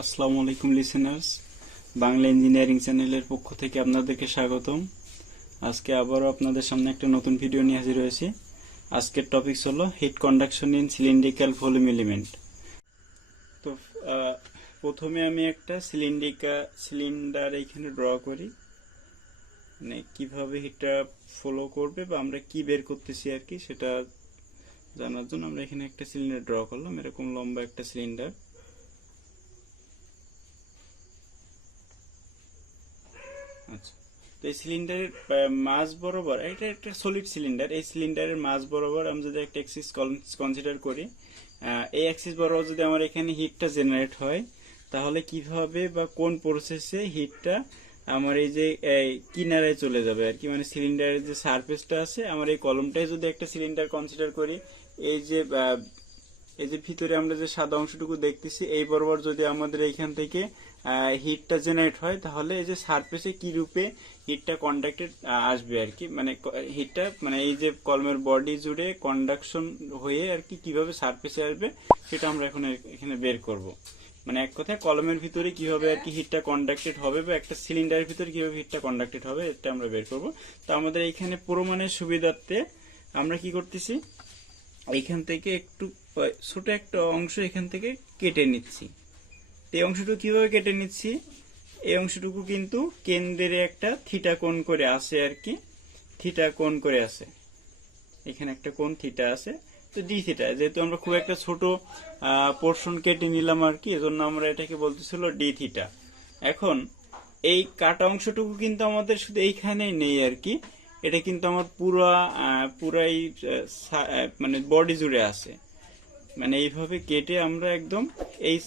আসসালামু আলাইকুম listeners, Bangla engineering চ্যানেলের পক্ষ থেকে আপনাদেরকে স্বাগতম। আজকে আবারও আপনাদের সামনে একটা নতুন ভিডিও নিয়ে হাজির হয়েছি। আজকের টপিকস হলো heat conduction in cylindrical volume element. তো প্রথমে আমি একটা সিলিন্ডার এখানে ড্র করি, মানে কিভাবে হিটটা ফলো করবে বা আমরা কি বের করতেছি আর কি সেটা জানার জন্য আমরা এখানে একটা সিলিন্ডার ড্র করলাম, এরকম লম্বা একটা সিলিন্ডার। আচ্ছা, তো এই সিলিন্ডারের মাঝ বরাবর, এটা একটা সলিড সিলিন্ডার, এই সিলিন্ডারের মাঝ বরাবর আমি যদি একটা অ্যাক্সিস কনসিডার করি, এই অ্যাক্সিস বরাবর যদি আমার এখানে হিটটা জেনারেট হয়, তাহলে কিভাবে বা কোন প্রসেসে হিটটা আমার এই যে কিনারায় চলে যাবে আর কি, মানে সিলিন্ডারের যে সারফেসটা আছে, আমার এই কলমটাই যদি একটা সিলিন্ডার কনসিডার করি, এই যে ভিতরে আমরা যে সাদা অংশটুকু দেখতেছি, এই বরাবর যদি আমাদের এইখান থেকে হিটটা জেনারেট হয়, তাহলে এই যে সারফেসে কি রূপে হিটটা কন্ডাক্টেড আসবে আর কি, মানে হিটটা মানে এই যে কলমের বডি জুড়ে কন্ডাকশন হয়ে আর কি কিভাবে সারফেসে আসবে সেটা আমরা এখন এখানে বের করব। মানে এক কথায় কলমের ভিতরে কিভাবে আর কি হিটটা কন্ডাক্টেড হবে বা একটা সিলিন্ডারের ভিতরে কিভাবে হিটটা কন্ডাক্টেড হবে এটা আমরা বের করব। তো আমাদের এইখানে প্রমাণের সুবিধার্থে আমরা কি করতেছি, এইখান থেকে একটু ছোট একটা অংশ এখান থেকে কেটে নিচ্ছি। এই অংশটুকু কিভাবে কেটে নিচ্ছি, এই অংশটুকু কিন্তু কেন্দ্রে একটা থিটা কোণ করে আছে আর কি, থিটা কোণ করে আছে, এখানে একটা কোণ থিটা আছে। তো ডি থিটা, যেহেতু আমরা খুব একটা ছোট পোর্শন কেটে নিলাম আর কি, এজন্য আমরা এটাকে বলতেছিল ডি থিটা। এখন এই কাটা অংশটুকু কিন্তু আমাদের শুধু এইখানেই নেই আর কি, এটা কিন্তু আমার পুরাই মানে বডি জুড়ে আছে। মানে এইভাবে কেটে আমরা একদম এই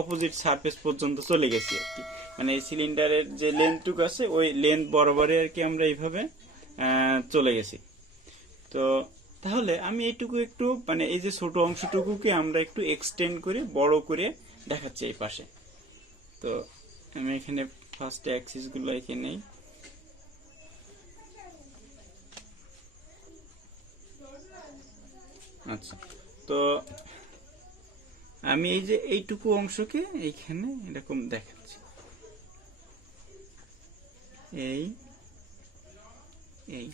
অপোজিট সারফেস পর্যন্ত চলে গেছি আর কি, মানে এই সিলিন্ডারের যে লেন্থটুকু আছে ওই লেন্থ বরাবরে আর কি আমরা এইভাবে চলে গেছি। তো তাহলে আমি এইটুকু একটু মানে এই যে ছোট অংশটুকুকে আমরা একটু এক্সটেন্ড করে বড় করে দেখাচ্ছি এই পাশে। তো আমি এখানে ফার্স্ট অ্যাক্সিস গুলো এখানে নেই। আচ্ছা, তো আমি এই যে এইটুকু অংশকে এইখানে এরকম দেখাচ্ছি, এই এই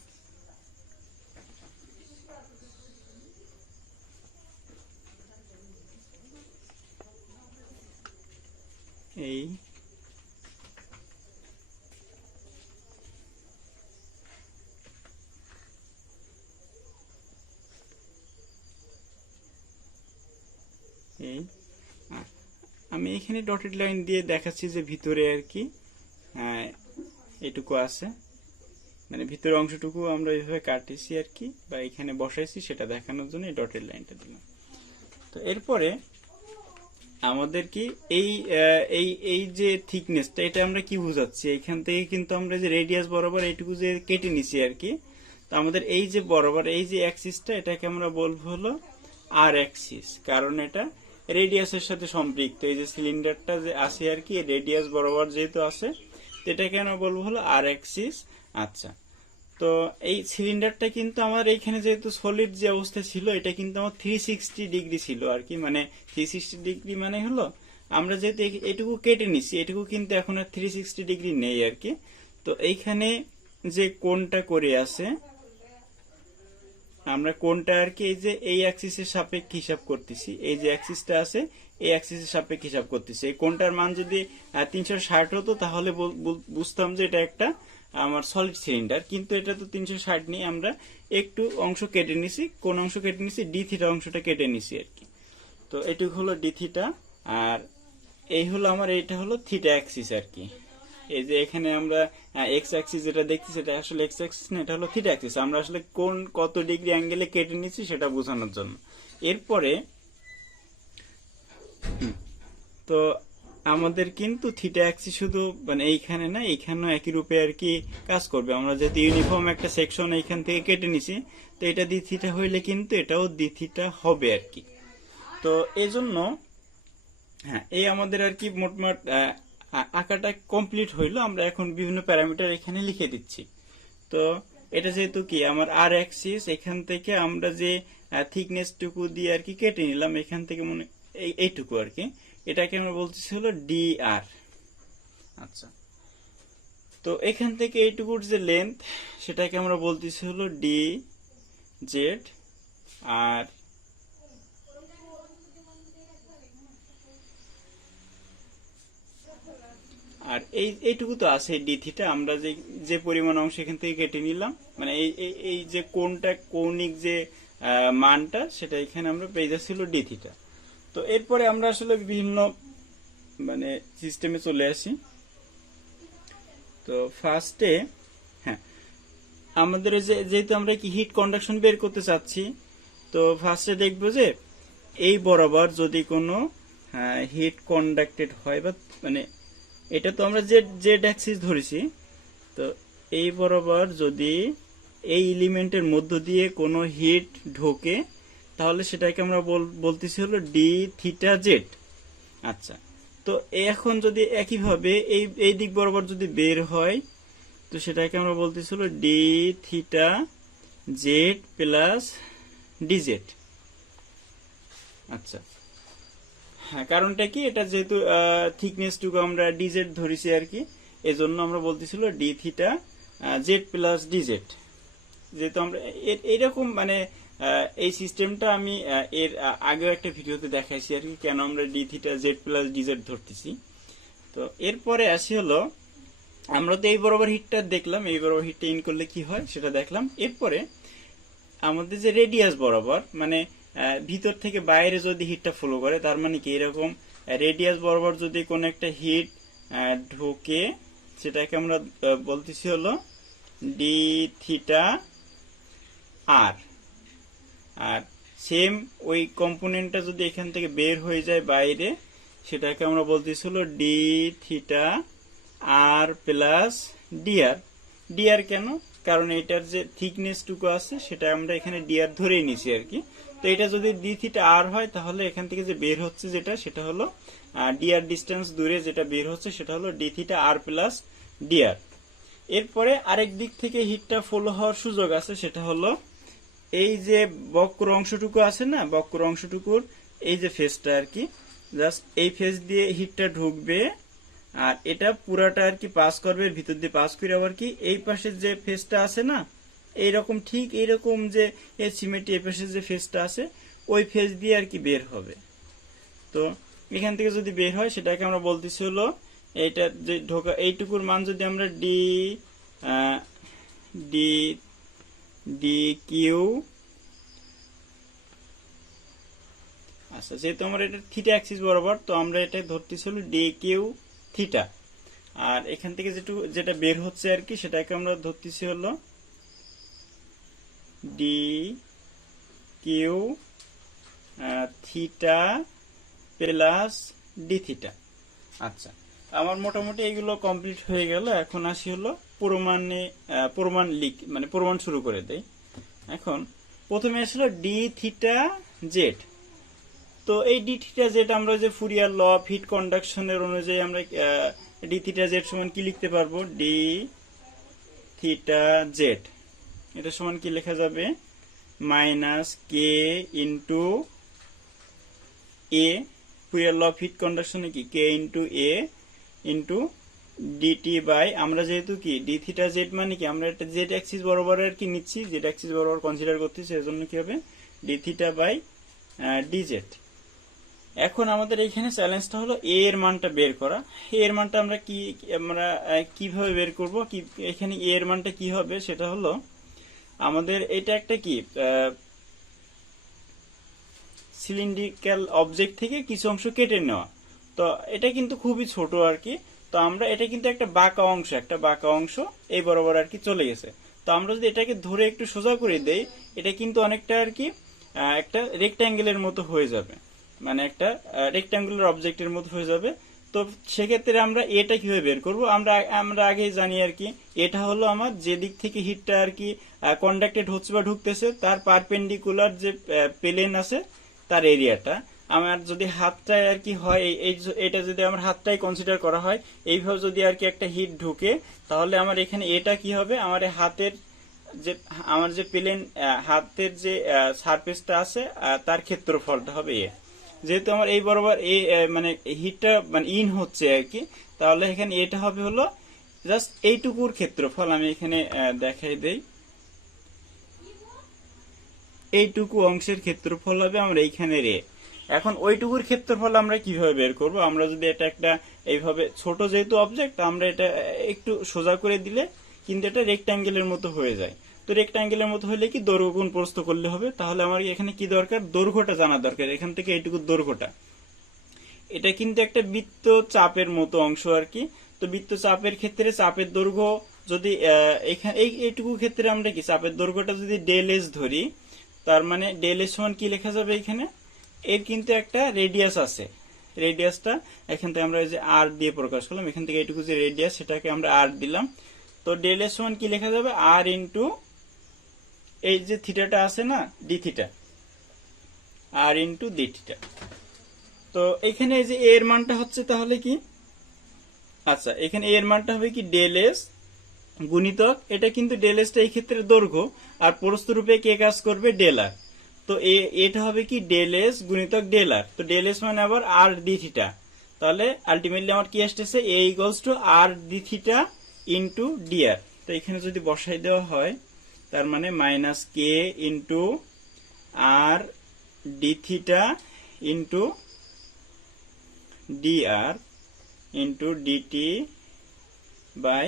এই এই আমি এখানে ডটেড লাইন দিয়ে দেখাচ্ছি যে ভিতরে আর কি এটুকু আছে, মানে ভিতরের অংশটুকু আমরা এইভাবে কাটিছি আর কি, বা এখানে বসাইছি সেটা দেখানোর জন্য এই ডটেড লাইনটা দিলাম। তো এরপরে আমাদের কি এই এই এই যে থিকনেসটা, এটা আমরা কি বুঝাচ্ছি, এখান থেকে কিন্তু আমরা যে রেডিয়াস বরাবর এইটুকু যে কেটে নিছি আর কি, তো আমাদের এই যে বরাবর এই যে অ্যাক্সিসটা, এটাকে আমরা বলবো হলো আর অ্যাক্সিস, কারণ এটা রেডিয়াসের সাথে সম্পৃক্ত। এই যে সিলিন্ডারটা যে আছে আর কি, রেডিয়াস বরাবর যেহেতু আছে, তো এটাকে আমরা বলবো হলো আর অ্যাক্সিস। আচ্ছা, তো এই সিলিন্ডারটা কিন্তু আমার এইখানে যেহেতু সলিড যে অবস্থা ছিল, এটা কিন্তু আমার 360 ডিগ্রি ছিল আর কি, মানে 360 ডিগ্রি মানে হলো আমরা যেহেতু এটুকু কেটে নিচ্ছি, এটুকু কিন্তু এখন আর 360 ডিগ্রি নেই আর কি। তো এইখানে যে কোণটা করে আছে, আমরা কোণটা আর কি এই যে এই অ্যাক্সিসের সাপেক্ষে হিসাব করতেছি, এই যে অ্যাক্সিসটা আছে এই অ্যাক্সিসের সাপেক্ষে হিসাব করতেছি। এই কোণটার মান যদি 360 হতো, তাহলে বুঝতাম যে এটা একটা আমার সলিড সিলিন্ডার, কিন্তু এটা তো 360 নেই, আমরা একটু অংশ কেটে নিছি। কোন অংশ কেটে নিছি, ডি থিটা অংশটা কেটে নিছি আর কি। তো এটুকু হলো ডি থিটা, আর এই হলো আমার, এইটা হলো থিটা অ্যাক্সিস আর কি। এই যে এখানে আমরা এক্স অ্যাক্সিস যেটা দেখছি, সেটা আসলে এক্স অ্যাক্সিস না, এটা হলো থিটা অ্যাক্সিস। আমরা আসলে কোন কত ডিগ্রি অ্যাঙ্গেলে কেটে নিচ্ছি সেটা বোঝানোর জন্য। এরপরে তো আমাদের কিন্তু থিটা অ্যাক্সিস শুধু মানে এইখানে না, এইখানেও একই রূপে আর কি কাজ করবে। আমরা যেহেতু ইউনিফর্ম একটা সেকশন এইখান থেকে কেটে নিছি, তো এটা দ্বি থিটা হইলে কিন্তু এটাও দ্বি থিটা হবে আর কি। তো এই জন্য হ্যাঁ, এই আমাদের আর কি মোটমাট আঁকাটা কমপ্লিট হইলো। আমরা এখন বিভিন্ন প্যারামিটার এখানে লিখে দিচ্ছি। তো এটা যেহেতু কি আমার আর অ্যাক্সিস, এখান থেকে আমরা যে থিকনেস টুকু দিয়ে আর কি কেটে নিলাম, এখান থেকে মনে এইটুকু আর কি, এটাকে আমরা বলতেছি হলো ডি আর। আচ্ছা, তো এখান থেকে এইটুকুর যে লেন্থ সেটাকে আমরা বলতেছি হলো ডি জেড। আর আর এইটুকু তো আছে ডি থিটা, আমরা যে যে পরিমাণ অংশ এখান থেকে কেটে নিলাম, মানে এই যে কোণটা, কৌণিক যে মানটা, সেটা এখানে আমরা পেয়ে যাচ্ছিল ডি থিটা। তো এরপরে আমরা আসলে বিভিন্ন মানে সিস্টেমে চলে আসি। তো ফার্স্টে, হ্যাঁ, আমাদের যেহেতু আমরা কি হিট কন্ডাকশন বের করতে চাচ্ছি, তো ফার্স্টে দেখবো যে এই বরাবর যদি কোনো হিট কন্ডাক্টেড হয়, বা মানে এটা তো আমরা জেড জেড অ্যাক্সিস ধরেছি, তো এই বরাবর যদি এই এলিমেন্টের মধ্য দিয়ে কোনো হিট ঢোকে, তাহলে সেটাকে আমরা বলতেছি হলো ডি থিটা জেড। আচ্ছা, তো এখন যদি একইভাবে এই দিক বরাবর যদি বের হয়, তো সেটাকে আমরা বলতেছি হলো D theta Z plus DZ. আচ্ছা, হ্যাঁ, কারণটা কি, এটা যেহেতু থিকনেসটুকু আমরা ডিজেড ধরেছি আর কি, এজন্য আমরা বলতেছিল D theta Z plus DZ. যেহেতু আমরা এইরকম মানে এই সিস্টেমটা আমি এর আগেও একটা ভিডিওতে দেখাইছি আর কি, কেন আমরা D theta Z plus D Z ধরতেছি। তো এরপরে আসি হলো, আমরা তো এই বরাবর হিটটা দেখলাম, এই বরাবর হিটটা ইন করলে কি হয় সেটা দেখলাম। এরপরে আমাদের যে রেডিয়াস বরাবর, মানে ভিতর থেকে বাইরে যদি হিটটা ফ্লো করে, তার মানে কি এরকম রেডিয়াস বরাবর যদি কোনো একটা হিট ঢোকে, সেটাকে আমরা বলতেছি হলো ডি থিটা আর। আর সেম ওই কম্পোনেন্টটা যদি এখান থেকে বের হয়ে যায় বাইরে, সেটাকে আমরা বলতেছি হলো D theta R plus DR. DR কেন? কারণ এটার যে থিকনেসটুকু আছে সেটা আমরা এখানে ডিআর ধরেই নিছি আর কি। তো এটা যদি ডি থিটা আর হয়, তাহলে এখান থেকে যে বের হচ্ছে যেটা, সেটা হলো ডিআর ডিস্টেন্স দূরে যেটা বের হচ্ছে সেটা হলো D theta R plus DR. এরপরে আরেক দিক থেকে হিটটা ফ্লো হওয়ার সুযোগ আছে, সেটা হলো এই যে বক্র অংশটুকু আছে না, বক্র অংশটুকুর এই যে ফেসটা আর কি, জাস্ট এই ফেস দিয়ে হিটটা ঢুকবে, আর এটা পুরাটা আর কি পাস করবে, ভিতর দিয়ে পাস করে আবার কি এই পাশে যে ফেসটা আছে না, এইরকম ঠিক এইরকম যে এই সিমেট্রি এই পাশে যে ফেসটা আছে, ওই ফেস দিয়ে আর কি বের হবে। তো এখান থেকে যদি বের হয়, সেটাকে আমরা বলতেছি হলো এইটা যে ঢোকা, এইটুকুর মান যদি আমরা ডি ডি ডি কিউ, আচ্ছা, যেহেতু আমরা এটা থিটা অ্যাক্সিস বরাবর, তো আমরা এটা ধরতেছি হলো ডি কিউ থিটা। আর এখান থেকে যেটা বের হচ্ছে আর কি, সেটাকে আমরা ধরতেছি হলো D Q theta plus D theta. আচ্ছা, আমার মোটামুটি এগুলো কমপ্লিট হয়ে গেল। এখন আসি হলো প্রমাণ মানে প্রমাণ শুরু করে দেই। এখন প্রথমে আসলো ডি থিটা জেড। তো এই ডি থিটা জেড আমরা যে ফুরিয়ার ল অফ হিট কন্ডাকশনের অনুযায়ী আমরা ডি থিটা জেড সমান কি লিখতে পারবো, ডি থিটা জেড এটা সমান কি লেখা যাবে, minus K into A, Fourier law of heat কন্ডাকশনে কি কে into A into D T by, আমরা যেহেতু কি ডি থিটা জেড মানে কি আমরা একটা জেড অ্যাক্সিস বরাবর আর কি নিচ্ছি, জেড অ্যাক্সিস বরাবর কনসিডার করতেছি, এজন্য কি হবে D theta by D Z. এখন আমাদের এইখানে চ্যালেঞ্জটা হলো এ এর মানটা বের করা। এ এর মানটা আমরা কিভাবে বের করব, কি এখানে এ এর মানটা কি হবে, সেটা হলো আমাদের এটা একটা কি সিলিন্ড্রিক্যাল অবজেক্ট থেকে কিছু অংশ কেটে নেওয়া। তো এটা কিন্তু খুবই ছোট আর কি। তো আমরা এটা কিন্তু একটা বাঁকা অংশ এই বরাবর আর কি চলে গেছে। তো আমরা যদি এটাকে ধরে একটু সোজা করে দেই, এটা কিন্তু অনেকটা আর কি একটা রেক্ট্যাঙ্গেলের মতো হয়ে যাবে, মানে একটা রেক্ট্যাঙ্গুলার অবজেক্টের মতো হয়ে যাবে। তো সেক্ষেত্রে আমরা এটা কিভাবে বের করব, আমরা আগেই জানি আর কি, এটা হলো আমার যে দিক থেকে হিটটা আর কি কন্ডাক্টেড হচ্ছে বা ঢুকতেছে, তার পারপেন্ডিকুলার যে প্লেন আছে তার এরিয়াটা। আমার যদি হাতটায় আর কি হয়, এটা যদি আমার হাতটাই কনসিডার করা হয়, এইভাবে যদি আর কি একটা হিট ঢুকে, তাহলে আমার এখানে এটা কি হবে, আমার যে প্লেন হাতের যে সারফেসটা আছে তার ক্ষেত্রফলটা হবে এ। যেহেতু আমার এই বরাবর এই মানে হিটটা মানে ইন হচ্ছে আর কি, তাহলে এখানে এটা হবে হলো জাস্ট এইটুকুর ক্ষেত্রফল। আমি এখানে দেখাই দেই, এইটুকু অংশের ক্ষেত্রফল হবে আমরা এইখানে রে। এখন ওইটুকুর ক্ষেত্রফল আমরা কিভাবে বের করব? আমরা যদি এটা একটা এইভাবে ছোট যেহেতু অবজেক্ট, আমরা এটা একটু সোজা করে দিলে কিন্তু এটা রেক্ট্যাঙ্গেলের মতো হয়ে যায়। তো রেক্ট্যাঙ্গেলের মতো হলে কি দৈর্ঘ্য গুণ প্রস্থ করলে হবে। তাহলে আমার এখানে কি দরকার? দৈর্ঘ্যটা জানা দরকার। এখান থেকে এইটুকু দৈর্ঘ্যটা, এটা কিন্তু একটা বৃত্ত চাপের মতো অংশ আর কি। তো বৃত্ত চাপের ক্ষেত্রে চাপের দৈর্ঘ্য যদি এখানে এইটুকু ক্ষেত্রে আমরা কি চাপের দৈর্ঘ্যটা যদি ডেল এস ধরি, তার মানে ডেল এস সমান কি লেখা যাবে? এখানে এর কিন্তু একটা রেডিয়াস আছে, রেডিয়াসটা এখান থেকে আমরা যে আর দিয়ে প্রকাশ করলাম, এখান থেকে এইটুকু যে রেডিয়াস সেটাকে আমরা আর দিলাম। তো ডেল এস সমান কি লেখা যাবে? আর ইন্টু এই যে থিটাটা আছে না, D theta, R into D theta. তো এখানে এই যে এর মানটা হচ্ছে তাহলে কি, আচ্ছা এখানে এর মানটা হবে কি ডেল এস গুণিতক, এটা কিন্তু ডেল এসটা এই ক্ষেত্রে দৈর্ঘ্য, আর প্রস্থ রূপে কে কাজ করবে? Del R. তো এটা হবে কি ডেল এস গুণিতক ডেল আর। তো ডেল এস মানে আবার আর ডি থিটা। তাহলে আলটিমেটলি আমার কি আসতেছে? A equals to R D theta into D আর। তো এখানে যদি বসাই দেওয়া হয়, তার মানে minus K into R D theta into D R into D T by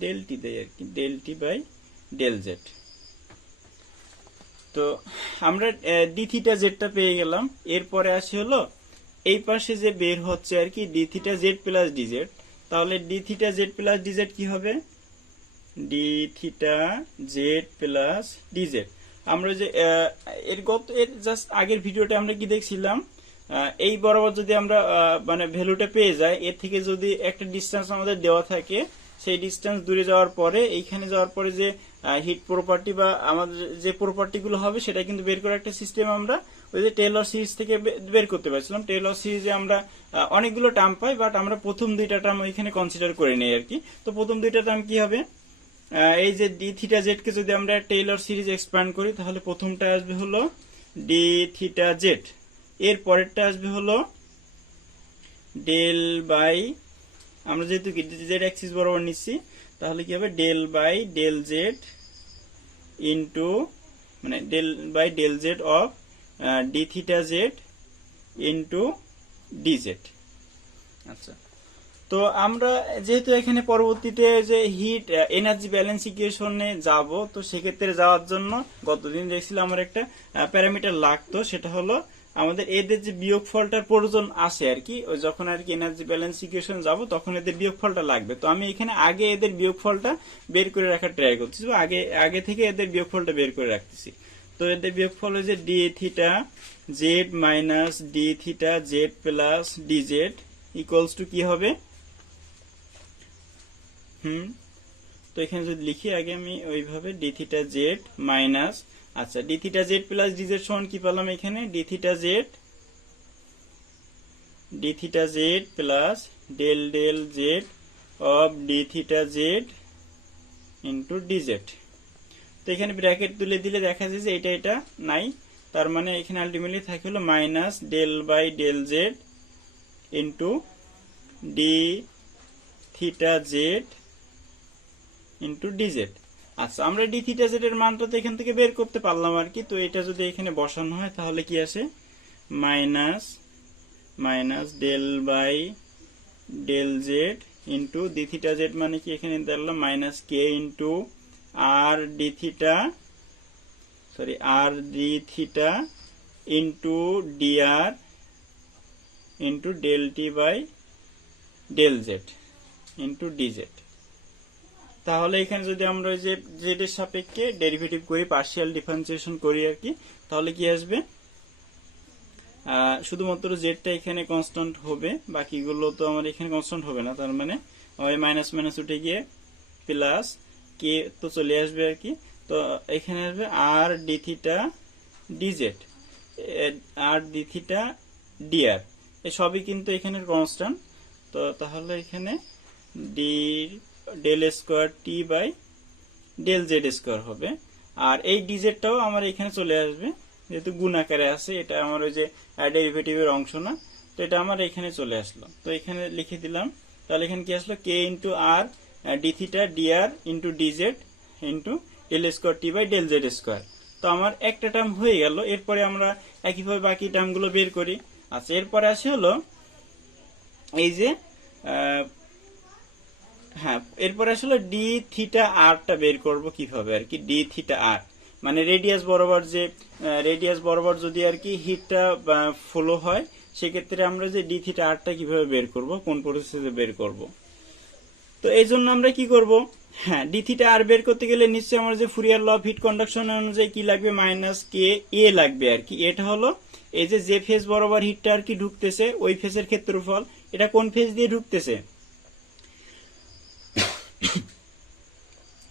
del T দেয় আর কি, del T by del Z. তো আমরা ডি থিটা জেডটা পেয়ে গেলাম। এরপরে আসি হলো এই পাশে যে বের হচ্ছে আর কি D theta Z plus D Z. তাহলে D theta Z plus D Z কি হবে? D theta Z plus D Z. আমরা যে এর জাস্ট আগের ভিডিওতে আমরা কি দেখছিলাম, এই বরাবর যদি আমরা মানে ভ্যালুটা পেয়ে যাই, এর থেকে যদি একটা ডিস্টেন্স আমাদের দেওয়া থাকে, সেই ডিস্টেন্স দূরে যাওয়ার পরে এইখানে যাওয়ার পরে যে হিট প্রপার্টি বা আমাদের যে প্রপার্টি গুলো হবে সেটা কিন্তু বের করার একটা সিস্টেম আমরা ওই যে টেলর সিরিজ থেকে বের করতে পারছিলাম। টেলর সিরিজে আমরা অনেকগুলো টার্ম পাই, বাট আমরা প্রথম দুইটা টার্ম ওইখানে কনসিডার করে নেই আর কি। তো প্রথম দুইটা টার্ম কি হবে? এই যে ডি থিটা জেড কে যদি আমরা টেইলর সিরিজ এক্সপ্যান্ড করি, তাহলে প্রথমটা আসবে হলো ডি থিটা জেড, এর পরেরটা আসবে হলো ডেল বাই, আমরা যেহেতু জেড অ্যাক্সিস বরাবর নিচ্ছি, তাহলে কি হবে? Del by del Z into মানে del by del Z of D theta Z into D Z. আচ্ছা, তো আমরা যেহেতু এখানে পরবর্তীতে যে হিট এনার্জি ব্যালেন্স ইকুয়েশনে যাব, তো সেক্ষেত্রে যাওয়ার জন্য গতদিন দেখছিলাম আমার একটা প্যারামিটার লাগতো, সেটা হলো আমাদের এদের যে বিয়োগফলটার প্রয়োজন আসে আর কি। ওই যখন আর কি এনার্জি ব্যালেন্স ইকুয়েশন যাব, তখন এদের বিয়োগফলটা লাগবে। তো আমি এখানে আগে এদের বিয়োগফলটা বের করে রাখার ট্রাই করতেছি, আগে থেকে এদের বিয়োগফলটা বের করে রাখতেছি। তো এদের বিয়োগফল হচ্ছে D theta Z minus D theta Z plus D Z equals to কি হবে? তো এখানে যদি লিখি আগে আমি ওইভাবে ডি থিটা জেড মাইনাস, আচ্ছা D theta Z plus D Z সমান কি পেলাম? এখানে D theta Z plus del del Z of D theta Z into D Z. তো এখানে ব্র্যাকেট তুলে দিলে দেখা যায় যে এটা নাই, তার মানে এখানে আলটিমেটলি থাকে হলো minus del by del Z into D theta Z into D Z. আচ্ছা, আমরা ডি থিটা জেড এর মানটা তো এখান থেকে বের করতে পারলাম আর কি। তো এটা যদি এখানে বসানো হয়, তাহলে কি আসে? Minus del by del Z into D theta Z মানে কি এখানে দেখলাম minus K into R D theta into D R into del T by del Z into D Z. তাহলে এখানে যদি আমরা ওই যে জেড এর সাপেক্ষে ডেরিভেটিভ করি, পার্শিয়াল ডিফারেন্সিয়েশন করি আর কি, তাহলে কি আসবে? শুধুমাত্র জেডটা এখানে কনস্ট্যান্ট হবে, বাকিগুলো তো আমার এখানে কনস্ট্যান্ট হবে না। তার মানে ওই মাইনাস মাইনাস উঠে গিয়ে প্লাস কে তো চলে আসবে আর কি। তো এখানে আসবে R D theta D Z, R D theta D R, এই সবই কিন্তু এখানে কনস্ট্যান্ট। তো তাহলে এখানে D del square T by del Z square হবে। আর এই ডিজেডটাও আমার এখানে চলে আসবে, যেহেতু গুণ আকারে আছে, এটা আমার ওই যে ডেরিভেটিভের অংশ না, তো এটা আমার এখানে চলে আসলো। তো এখানে লিখে দিলাম, তাহলে এখানে কি আসলো, K into R D theta D R into DZ into del square T by del Z square. তো আমার একটা টার্ম হয়ে গেল। এরপরে আমরা একইভাবে বাকি টার্মগুলো বের করি। আচ্ছা, এরপরে আসে হলো এই যে হ্যাঁ, এরপরে আসলে ডি থিটা আরটা বের করব কিভাবে আর কি। ডি থিটা আর মানে রেডিয়াস বরাবর যদি আর কি হিটটা ফ্লো হয়, সেক্ষেত্রে আমরা যে ডি থিটা আরটা কিভাবে বের করব, কোন প্রসেসে বের করব। তো এই জন্য আমরা কি করব, হ্যাঁ, ডি থিটা আর বের করতে গেলে নিশ্চয়ই আমার যে Fourier law of heat conduction অনুযায়ী কি লাগবে, মাইনাস কে এ লাগবে আর কি। এটা হলো এই যে ফেজ বরাবর হিটটা আর কি ঢুকতেছে, ওই ফেজের ক্ষেত্রফল। এটা কোন ফেজ দিয়ে ঢুকতেছে,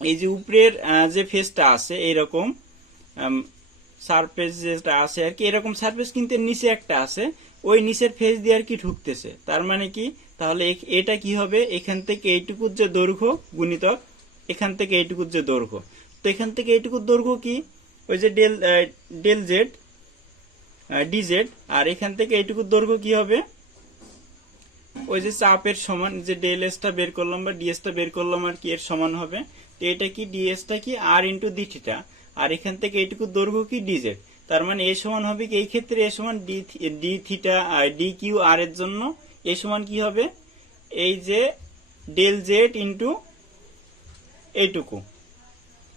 এই যে উপরের যে ফেসটা আছে এইরকম সারফেস যেটা আছে আর কি, এরকম সারফেস কিন্তু নিচে একটা আছে, ওই নিচের ফেস দিয়ে আর কি ঢুকতেছে। তার মানে কি, তাহলে এটা কি হবে, এখান থেকে এইটুকুর যে দৈর্ঘ্য গুণিতক এখান থেকে এইটুকুর যে দৈর্ঘ্য। তো এখান থেকে এইটুকুর দৈর্ঘ্য কি, ওই যে ডেল জেড ডিজেড, আর এখান থেকে এইটুকুর দৈর্ঘ্য কি হবে, ওই যে চাপের সমান, যে ডেল এসটা বের করলাম বা ডিএসটা বের করলাম আর কি, এর সমান হবে। তো এটা কি, ডিএসটা কি আর ইন্টু ডি থিটা, আর এখান থেকে এইটুকু দৈর্ঘ্য কি ডিজেড। তার মানে এ সমান হবে কি, এই ক্ষেত্রে এ সমান D theta D Q R এর জন্য এ সমান কি হবে, এই যে ডেল জেড ইন্টু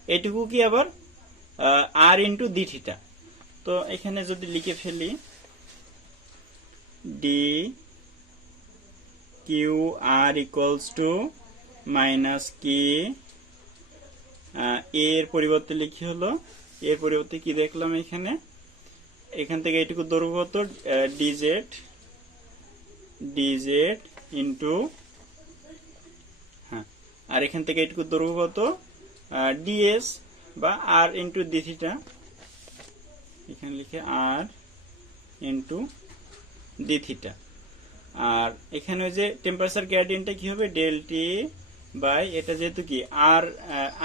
এইটুকু কি আবার আর ইন্টু ডি থিটা। তো এখানে যদি লিখে ফেলি D Q R equals to minus K, এর পরিবর্তে লিখি হলো, এর পরিবর্তে কি দেখলাম এখান থেকে এইটুকু দৈর্ঘ্য কত, ডিজেড ইন্টু, হ্যাঁ, আর এখান থেকে এইটুকু দৈর্ঘ্য কত, ডিএস বা আর ইন্টু ডি থিটা, এখানে লিখে আর ইন্টু ডি থিটা। আর এখানে ওই যে টেম্পারেচার গ্রেডিয়েন্টটা কি হবে, ডেল টি বাই, এটা যেহেতু কি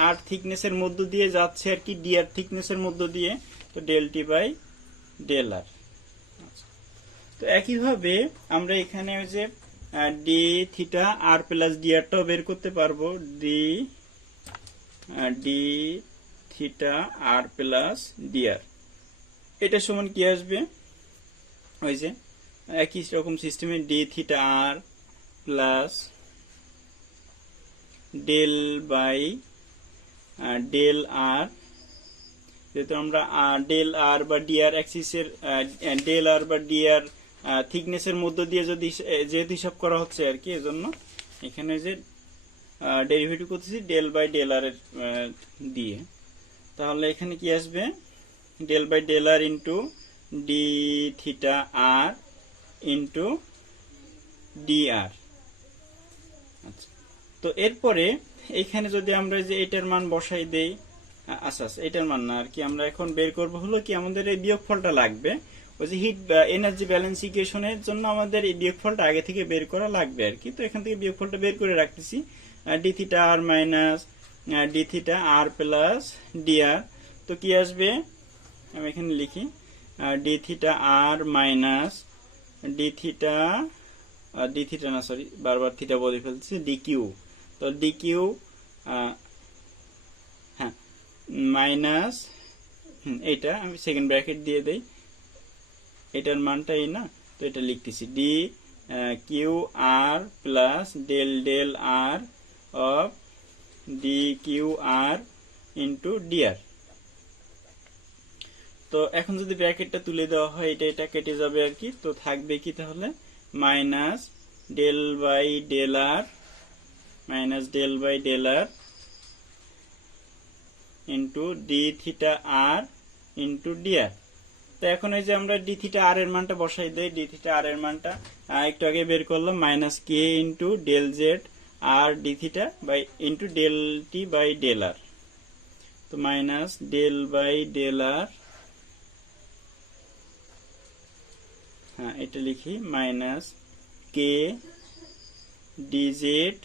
আর থিকনেসের মধ্য দিয়ে যাচ্ছে আর কি, ডি আর থিকনেসের মধ্য দিয়ে, তো del T by del R. তো একইভাবে আমরা এখানে ওই যে D theta R plus D আরটাও বের করতে পারবো, D theta R plus D R, এটা সমান কি আসবে, ওই যে একই রকম সিস্টেমে D theta R plus del by del R, যেহেতু আমরা ডেল আর বা ডিআর অ্যাক্সিসের ডেল আর বা ডিআর থিকনেসের মধ্য দিয়ে যেহেতু হিসাব করা হচ্ছে আর কি, এজন্য এখানে যে ডেরিভেটিভ করতেছি ডেল বাই ডেল আর দিয়ে। তাহলে এখানে কি আসবে, del by del R into D theta R into D R. আচ্ছা, তো এরপরে এখানে যদি আমরা যে এটার মান বসাই দেই, আচ্ছা এটার মান না আর কি, আমরা এখন বের করব হলো কি, আমাদের এই বিয়োগফলটা লাগবে, ওই যে হিট এনার্জি ব্যালেন্স ইকুয়েশনের জন্য আমাদের এই বিয়োগফলটা আগে থেকে বের করা লাগবে আর কি। তো এখান থেকে বিয়োগফলটা বের করে রাখতেছি, D theta R minus D theta R plus D আর। তো কি আসবে, আমি এখানে লিখি D theta R minus D theta না সরি, বারবার থিটা বলে ফেলছি, ডি কিউ। তো ডি কিউ, হ্যাঁ, মাইনাস, এইটা আমি সেকেন্ড ব্র্যাকেট দিয়ে দেই, এটার মানটা এই না, তো এটা লিখতেছি D Q R plus del del R of D Q R into D আর। তো এখন যদি ব্র্যাকেটটা তুলে দেওয়া হয়, এটা কেটে যাবে আর কি। তো থাকবে কি তাহলে, minus del by del R into D theta R into D আর। তো এখন এই যে আমরা ডি থিটা আর এর মানটা বসাই দেই, ডি থিটা আর এর মানটা একটু আগে বের করলাম, minus K into del Z R D theta by into del T by del R. তো minus del by del R, হ্যাঁ এটা লিখি, minus K DZ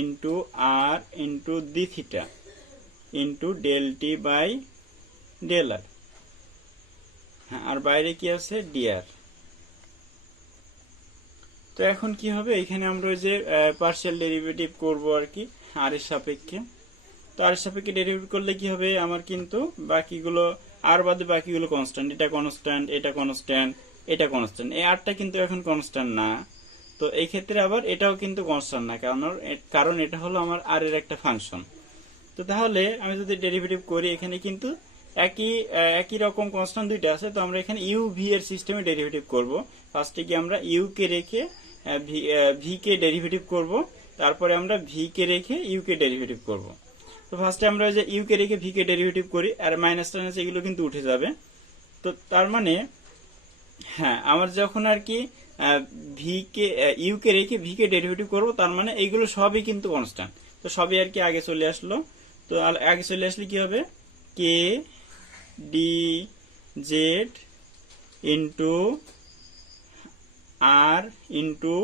into R into D theta into del T by del R. হ্যাঁ, আর বাইরে কি আছে DR. তো এখন কি হবে, এখানে আমরা ওই যে পার্শিয়াল ডেরিভেটিভ করব আর কি আর এর সাপেক্ষে। তো আর এর সাপেক্ষে ডেরিভেটিভ করলে কি হবে, আমার কিন্তু বাকিগুলো আর বাদে বাকিগুলো কনস্ট্যান্ট, এটা কনস্ট্যান্ট, এটা কনস্ট্যান্ট, এটা কনস্ট্যান্ট, এই আরটা কিন্তু এখন কনস্ট্যান্ট না। তো এই ক্ষেত্রে আবার এটাও কিন্তু কনস্ট্যান্ট না, কারণ এটা হলো আমার আর এর একটা ফাংশন। তো তাহলে আমি যদি ডেরিভেটিভ করি, এখানে কিন্তু একই রকম কনস্ট্যান্ট দুইটা আছে। তো আমরা এখানে ইউ ভি এর সিস্টেমে ডেরিভেটিভ করব। ফার্স্টে কি আমরা ইউ কে রেখে ভি কে ডেরিভেটিভ করব, তারপরে আমরা ভি কে রেখে ইউ কে ডেরিভেটিভ করব। তো ফার্স্টে আমরা যে ইউ কে রেখে ভি কে ডেরিভেটিভ করি, আর মাইনাস টাইনাস এগুলো কিন্তু উঠে যাবে। তো তার মানে হ্যাঁ, আমার যখন আর কি ভি কে ইউ কে রেখে ভি কে ডেরিভেটিভ করব, তার মানে এইগুলো সবই কিন্তু কনস্ট্যান্ট। তো সবই আর কি আগে চলে আসলো। তো আগে চলে আসলে কি হবে, কে ডি জেড ইন্টু আর ইন্টু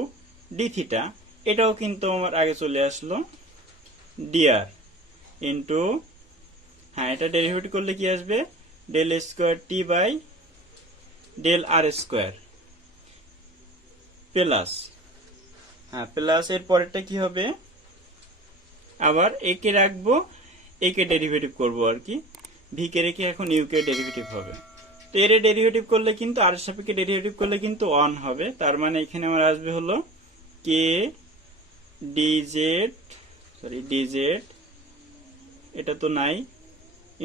ডি থিটা, এটাও কিন্তু আমার আগে চলে আসলো ডিআর ইন্টু, হ্যাঁ এটা ডেরিভেটিভ করলে কি আসবে, del square T by del R square plus, হ্যাঁ প্লাস এর পরেরটা কি হবে, আবার একে রাখবো, একে ডেরিভেটিভ করব আর কি, ভি কে রেখে এখন ইউ কে ডেরিভেটিভ হবে। তো এর ডেরিভেটিভ করলে কিন্তু আর সাপেক্ষে ডেরিভেটিভ করলে কিন্তু 1 হবে। তার মানে এখানে আমার আসবে হলো কে ডিজেড, সরি ডিজেড, এটা তো নাই,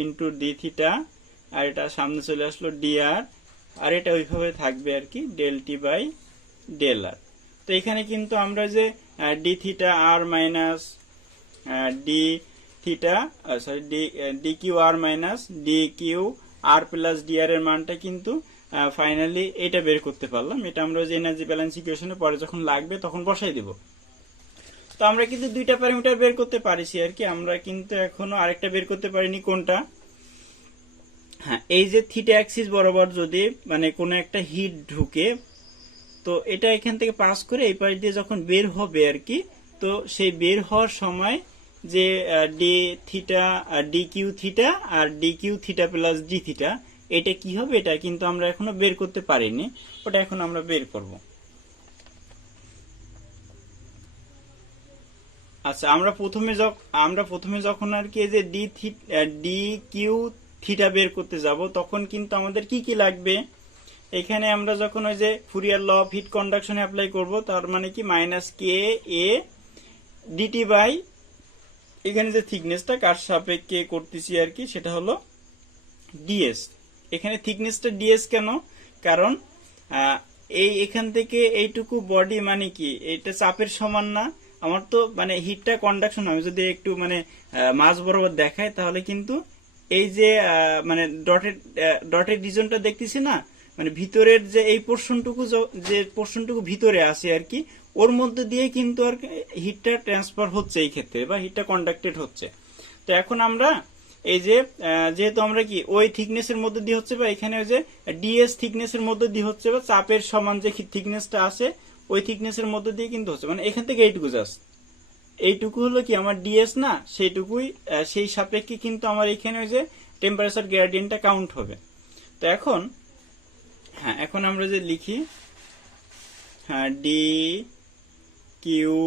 ইন্টু ডি থিটা, আর এটা সামনে চলে আসলো ডিআর, আর এটা ওইভাবে থাকবে আর কি del T by del R. তো এখানে কিন্তু আমরা যে D theta R minus D theta, sorry D Q R minus D Q R plus D R এর মানটা কিন্তু ফাইনালি এটা বের করতে পারলাম। এটা আমরা যে এনার্জি ব্যালেন্স ইকুয়েশনে পরে যখন লাগবে তখন বসাই দিব। তো আমরা কিন্তু দুইটা প্যারামিটার বের করতে পারিছি আর কি, আমরা কিন্তু এখনো আরেকটা বের করতে পারিনি। কোনটা, হ্যাঁ এই যে থিটা অ্যাক্সিস বরাবর যদি মানে কোনো একটা হিট ঢুকে, তো এটা এখান থেকে পাস করে এই পাশ দিয়ে যখন বের হবে আর কি, তো সেই বের হওয়ার সময় যে D theta D Q theta আর D Q theta plus D theta, এটা কি হবে, এটা কিন্তু আমরা এখনো বের করতে পারিনি, ওটা এখন আমরা বের করব। আচ্ছা, আমরা প্রথমে যখন আর কি যে ডি কিউ থিটা বের করতে যাব, তখন কিন্তু আমাদের কি কি লাগবে, এখানে আমরা যখন ওই যে Fourier law of heat conduction apply করব, তার মানে কি minus K A DT by, এখানে যে থিকনেসটা কার সাপেক্ষে করতেছি আর কি, সেটা হলো ডিএস। এখানে থিকনেসটা ডিএস কেন, কারণ এখান থেকে এইটুকু বডি মানে কি এটা চাপের সমান না, আমার তো মানে হিটটা কন্ডাকশন, আমি যদি একটু মানে মাঝ বরাবর দেখাই, তাহলে কিন্তু এই যে মানে ডটেড রিজনটা দেখতেছি না, মানে ভিতরের যে এই পোর্শনটুকু ভিতরে আছে আর কি, ওর মধ্যে দিয়ে কিন্তু আর হিটটা ট্রান্সফার হচ্ছে এই ক্ষেত্রে, বা হিটটা কন্ডাক্টেড হচ্ছে। তো এখন আমরা এই যে যেহেতু আমরা কি ওই থিকনেসের মধ্যে দিয়ে হচ্ছে, বা এখানে ওই যে ডিএস থিকনেসের মধ্যে দিয়ে হচ্ছে, বা চাপের সমান যে থিকনেসটা আছে ওই থিকনেসের মধ্যে দিয়ে কিন্তু হচ্ছে, মানে এখান থেকে এইটুকু জাস্ট এইটুকু হলো কি আমার ডিএস না, সেইটুকুই সেই সাপেক্ষে কিন্তু আমার এখানে ওই যে টেম্পারেচার গ্রেডিয়েন্টটা কাউন্ট হবে। তো এখন হ্যাঁ, এখন আমরা যে লিখি হ্যাঁ D Q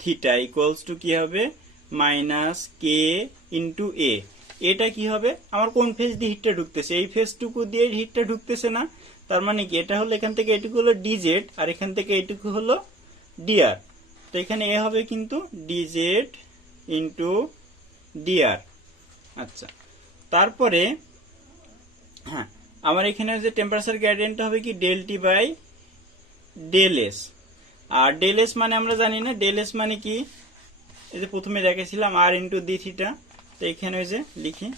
theta equals to কি হবে, মাইনাস কে ইন্টু এ, এটা কি হবে, আমার কোন ফেজ দিয়ে হিটটা ঢুকতেছে, এই ফেজটুকু দিয়ে হিটটা ঢুকতেছে না, তার মানে কি এটা হলো এখান থেকে এটুকু হলো ডিজেড, আর এখান থেকে এইটুকু হলো ডিআর। তো এখানে এ হবে কিন্তু ডিজেড ইন্টু ডিআর। আচ্ছা, তারপরে হ্যাঁ আমার এখানে যে টেম্পারেচার গ্রেডিয়েন্টটা হবে কি del T by del S. আর ডেল এস মানে আমরা জানি না, ডেল এস মানে কি, এই যে প্রথমে দেখেছিলাম আর ইন্টু ডি থিটা, তো এখানে ওই যে লিখি,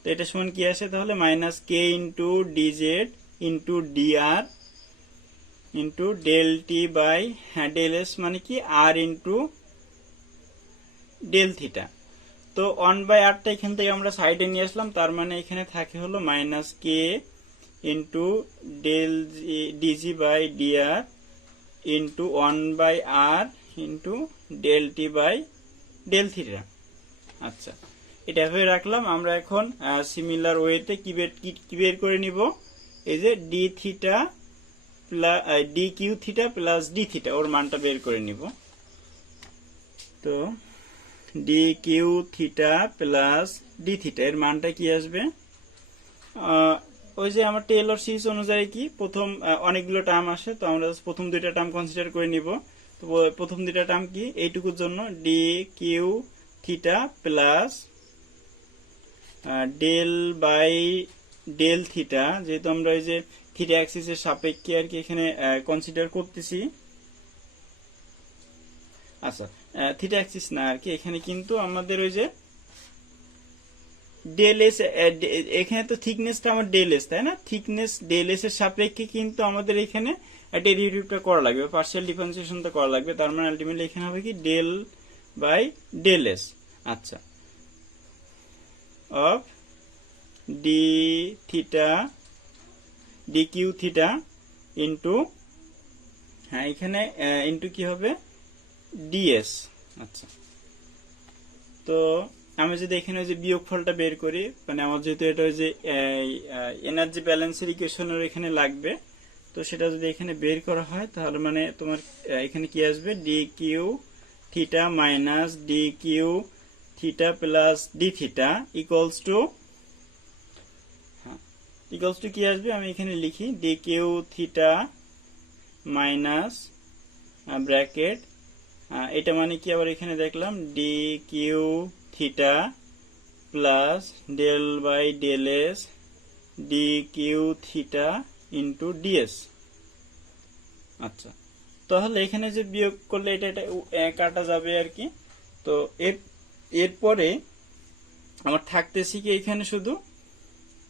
তো এটা সমান কি আসে তাহলে minus K into DZ into DR into del T by হ্যাঁ ডেল এস মানে কি আর ইন্টু ডেল থিটা। তো 1/r এখান থেকে আমরা সাইডে নিয়ে আসলাম, তার মানে এখানে থাকে হলো minus K into del DG by DR into 1/r into del T by del theta. আচ্ছা, এটা এভাবে রাখলাম। আমরা এখন সিমিলার ওয়েতে কি বের করে নিব, এই যে D theta plus D Q theta plus D theta, ওর মানটা বের করে নিব। তো D Q theta plus D theta এর মানটা কি আসবে, ওই যে আমার টেলর সিরিজ অনুযায়ী কি প্রথম অনেকগুলো টার্ম আসে, তো আমরা প্রথম দুইটা টার্ম কনসিডার করে নিব। তো প্রথম দুইটা টার্ম কি, এইটুকুর জন্য D Q theta plus del by del theta, যেহেতু আমরা ওই যে থিটা অ্যাক্সিসের সাপেক্ষে আর কি এখানে কনসিডার করতেছি। আচ্ছা, থিটা অ্যাক্সিস না আর কি, এখানে কিন্তু আমাদের ওই যে ডেল এস, এখানে তো থিকনেসটা আমার ডেল এস, তাই না? থিকনেস ডেল এস এর সাপেক্ষে কিন্তু আমাদের এখানে ডেরিভেটিভটা করা লাগবে, পার্শিয়াল ডিফারেন্সিয়েশনটা করা লাগবে। তার মানে আলটিমেটলি এখানে হবে কি ডেল বাই ডেল এস। আচ্ছা, of D theta D Q theta into, হ্যাঁ এখানে ইন্টু কি হবে ডিএস। আচ্ছা, তো আমি যদি এখানে যে বিয়োগফলটা বের করি, মানে আমার যেহেতু এটা যে এনার্জি ব্যালেন্সের ইকুয়েশনের এখানে লাগবে, তো সেটা যদি এখানে বের করা হয় তাহলে মানে তোমার এখানে কি আসবে, D Q theta minus D Q theta plus D theta equals to কি আসবে, আমি এখানে লিখি D Q theta minus bracket, এটা মানে কি আবার এখানে দেখলাম D Q theta plus del by del S D Q theta into DS. আচ্ছা, তাহলে এখানে যে বিয়োগ করলে এটা কাটা যাবে আর কি। তো এরপরে আমার থাকতেছে কি এখানে শুধু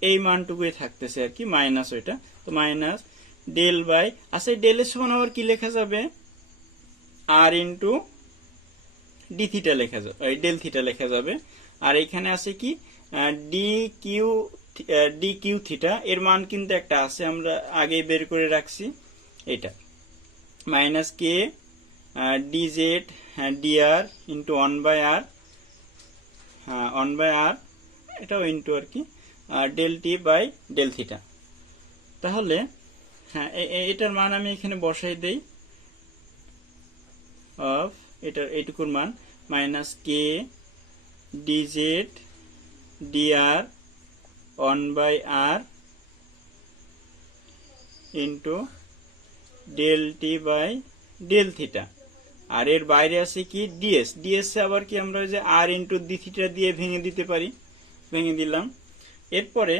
এই মানটুকুই থাকতেছে আর কি, মাইনাস ওইটা। তো মাইনাস ডেল বাই, আচ্ছা ডেল এর সমান আবার কি লেখা যাবে, আর ইন্টু ডি থিটা লেখা যাবে, ডেল থিটা লেখা যাবে। আর এখানে আছে কি ডি কিউ থিটা, এর মান কিন্তু একটা আছে, আমরা আগেই বের করে রাখছি, এটা minus K D Z D R into one by R, হ্যাঁ ওয়ান বাই আর, এটাও ইন্টু আর কি del T by del theta. তাহলে হ্যাঁ এটার মান আমি এখানে বসাই দেই, অফ এটার এইটুকুর মান minus K D Z D R one by R into del T by del theta. আর এর বাইরে আছে কি ডিএস, ডিএস আবার কি আমরা যে আর ইন্টু ডি থিটা দিয়ে ভেঙে দিতে পারি, ভেঙে দিলাম। এরপরে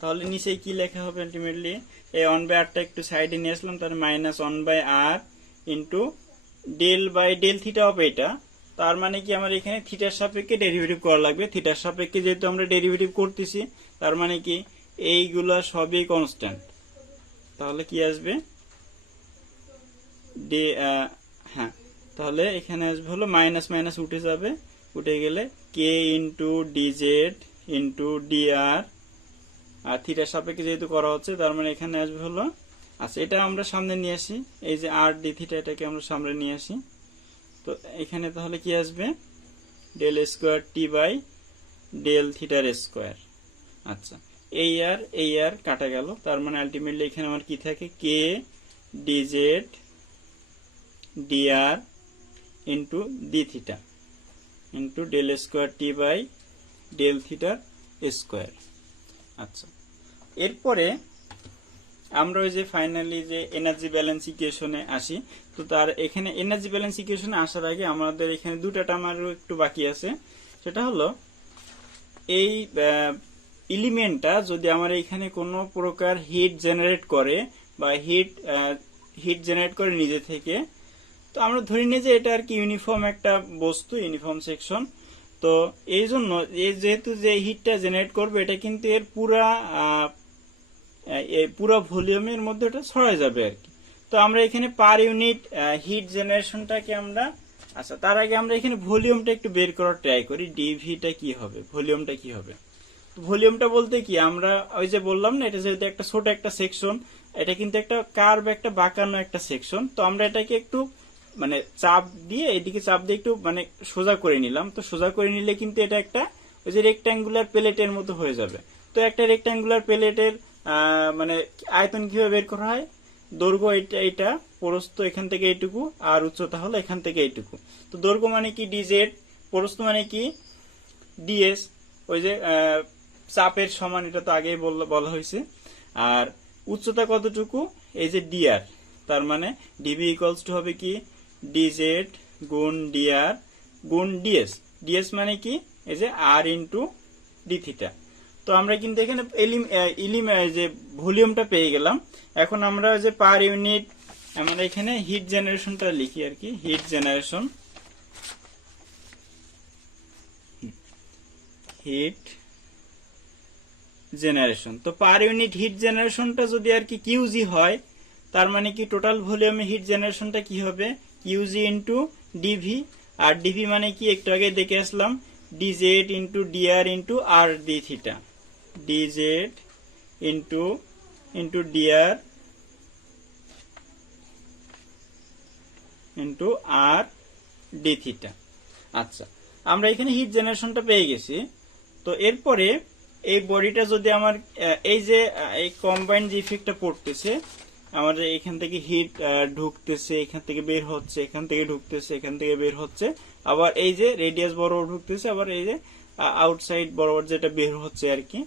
তাহলে নিচে কি লেখা হবে আলটিমেটলি, এই ওয়ান বাই আরটা একটু সাইডে নিয়ে আসলাম, তাহলে minus one by R into del by del theta হবে এটা। তার মানে কি আমার এখানে থিটার সাপেক্ষে ডেরিভেটিভ করা লাগবে, থিটার সাপেক্ষে যেহেতু আমরা ডেরিভেটিভ করতেছি, তার মানে কি এইগুলা সবই কনস্ট্যান্ট। তাহলে কি আসবে হ্যাঁ, তাহলে এখানে আসবে হলো মাইনাস মাইনাস উঠে যাবে, উঠে গেলে কে ইন্টু ডিজেড ইন্টু ডিআর, আর থিটার সাপেক্ষে যেহেতু করা হচ্ছে তার মানে এখানে আসবে হলো, আচ্ছা এটা আমরা সামনে নিয়ে আসি, এই যে আর ডি থিটা এটাকে আমরা সামনে নিয়ে আসি। তো এখানে তাহলে কি আসবে del square T by del থিটার স্কোয়ার। আচ্ছা, এই আর কাটা গেল, তার মানে আলটিমেটলি এখানে আমার কি থাকে K D Z DR into D theta into del square T by del থিটার স্কোয়ার। আচ্ছা, এরপরে আমরা ওই যে ফাইনালি যে এনার্জি ব্যালেন্স ইকুয়েশনে আসি। তো তার এখানে এনার্জি ব্যালেন্স ইকুয়েশনে আসার আগে আমাদের এখানে দুটা টার্ম আরও একটু বাকি আছে, সেটা হলো এই এলিমেন্টটা যদি আমার এখানে কোনো প্রকার হিট জেনারেট করে বা হিট জেনারেট করে নিজে থেকে, তো আমরা ধরে নিই যে এটা আর কি ইউনিফর্ম একটা বস্তু, ইউনিফর্ম সেকশন। তো এই জন্য যেহেতু যে হিটটা জেনারেট করবে এটা কিন্তু এর পুরা ভলিউমের মধ্যে এটা ছড়ায় যাবে আর কি। তো আমরা এখানে পার ইউনিট হিট জেনারেশনটাকে আমরা, আচ্ছা তার আগে আমরা এখানে ভলিউমটা একটু বের করার ট্রাই করি, ডিভিটা কি হবে, ভলিউমটা কি হবে। ভলিউমটা বলতে কি আমরা ওই যে বললাম না, এটা যেহেতু একটা ছোট একটা সেকশন, এটা কিন্তু একটা কার্ভ, একটা বাঁকানো একটা সেকশন, তো আমরা এটাকে একটু মানে চাপ দিয়ে এদিকে চাপ দিয়ে একটু মানে সোজা করে নিলাম। তো সোজা করে নিলে কিন্তু এটা একটা ওই যে রেক্ট্যাঙ্গুলার প্লেটের মতো হয়ে যাবে। তো একটা রেক্ট্যাঙ্গুলার প্লেটের মানে আয়তন কিভাবে বের করা হয়, দৈর্ঘ্য এটা প্রস্থ এখান থেকে এইটুকু, আর উচ্চতা হলো এখান থেকে এইটুকু। তো দৈর্ঘ্য মানে কি ডিজেড, প্রস্থ মানে কি ডিএস, ওই যে চাপের সমান, এটা তো আগেই বলা হয়েছে। আর উচ্চতা কতটুকু, এই যে ডিআর, তার মানে ডিবি ইকুয়ালস টু হবে কি ডিজেড গুণ ডিআর গুণ ডিএস। ডিএস মানে কি এই যে আর ইন্টু ডি থিটা। তো আমরা কিন্তু এখানে যে ভলিউমটা পেয়ে গেলাম। এখন আমরা যে পার ইউনিট আমরা এখানে হিট জেনারেশনটা লিখি আর কি, হিট জেনারেশন, হিট জেনারেশন। তো পার ইউনিট হিট জেনারেশনটা যদি আর কি কিউজি হয়, তার মানে কি টোটাল ভলিউমে হিট জেনারেশনটা কি হবে কিউজি ইন্টু ডিভি। আর ডিভি মানে কি একটু আগে দেখে আসলাম ডিজেড ইন্টু ডিআর ইন্টু আর D theta, D Z into DR into আর ডি থিটা। আচ্ছা, আমরা এখানে হিট জেনারেশনটা পেয়ে গেছি। তো এরপরে এই বডিটা যদি আমার এই যে এই কম্বাইন্ড যে ইফেক্টটা পড়তেছে, আমাদের এখান থেকে হিট ঢুকতেছে, এখান থেকে বের হচ্ছে, এখান থেকে ঢুকতেছে, এখান থেকে বের হচ্ছে, আবার এই যে রেডিয়াস বরাবর ঢুকতেছে, আবার এই যে আউটসাইড বরাবর যেটা বের হচ্ছে আর কি।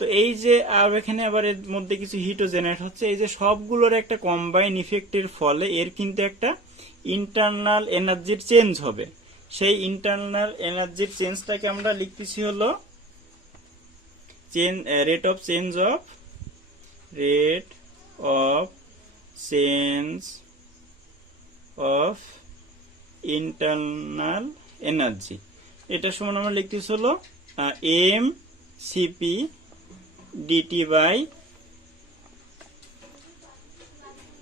তো এই যে আর এখানে আবার এর মধ্যে কিছু হিটও জেনারেট হচ্ছে, এই যে সবগুলোর একটা কম্বাইন ইফেক্টের ফলে এর কিন্তু একটা ইন্টারনাল এনার্জির চেঞ্জ হবে। সেই ইন্টারনাল এনার্জির চেঞ্জটাকে আমরা লিখতেছি হলো rate of change of internal energy. এটা সমান আমরা লিখতেছি হলো M CP DT by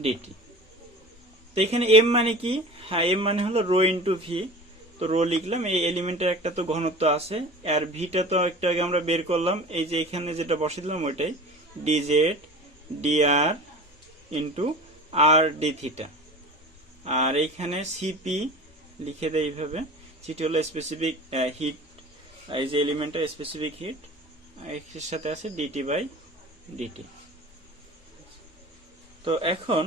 DT. তো এখানে এম মানে কি, হ্যাঁ এম মানে হলো রো ইন্টু ভি। তো রো লিখলাম, এই এলিমেন্টের একটা তো ঘনত্ব আছে, আর ভিটা তো একটু আগে আমরা বের করলাম, এই যে এখানে যেটা বসিয়ে দিলাম ওইটাই ডিজেড ডিআর ইন্টু আর ডি থিটা। আর এইখানে সিপি লিখে দেয় এইভাবে, সিটি হলো স্পেসিফিক হিট, এই যে এলিমেন্টের স্পেসিফিক হিট, এর সাথে আছে ডিটি বাই ডিটি। তো এখন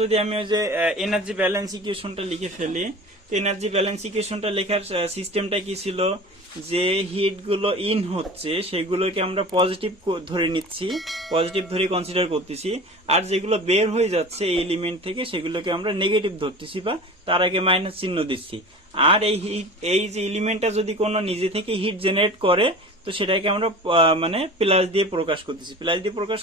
যদি আমি ওই যে এনার্জি ব্যালেন্স ইকুয়েশনটা লিখে ফেলি, তো এনার্জি ব্যালেন্স ইকুয়েশনটা লেখার সিস্টেমটা কি ছিল, যে হিট গুলো ইন হচ্ছে সেগুলোকে আমরা পজিটিভ ধরে নিচ্ছি, পজিটিভ ধরে কনসিডার করতেছি, আর যেগুলো বের হয়ে যাচ্ছে এই এলিমেন্ট থেকে সেগুলোকে আমরা নেগেটিভ ধরতেছি বা তার আগে মাইনাস চিহ্ন দিচ্ছি। আর এই যে এলিমেন্টটা যদি কোনো নিজে থেকে হিট জেনারেট করে, তো সেটাকে আমরা মানে প্লাস দিয়ে প্রকাশ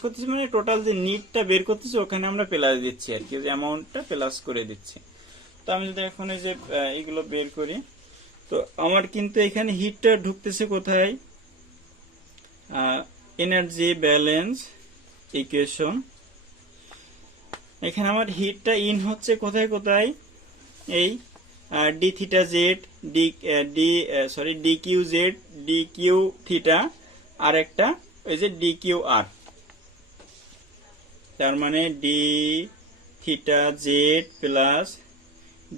করতেছি, মানে টোটাল যে নিটটা বের করতেছি ওখানে আমরা প্লাস দিচ্ছি আর কি, যে অ্যামাউন্টটা প্লাস করে দিচ্ছি। তো আমি যদি এখন এই যে এগুলো বের করি, তো আমার কিন্তু এখানে হিটটা ঢুকতেছে কোথায়, এনার্জি ব্যালেন্স ইকুয়েশন। এখানে আমার হিটটা ইন হচ্ছে কোথায় কোথায়, এই D theta Z, D Q Z, D Q theta, আর একটা ওই যে ডি কিউ আর, তার মানে D theta Z plus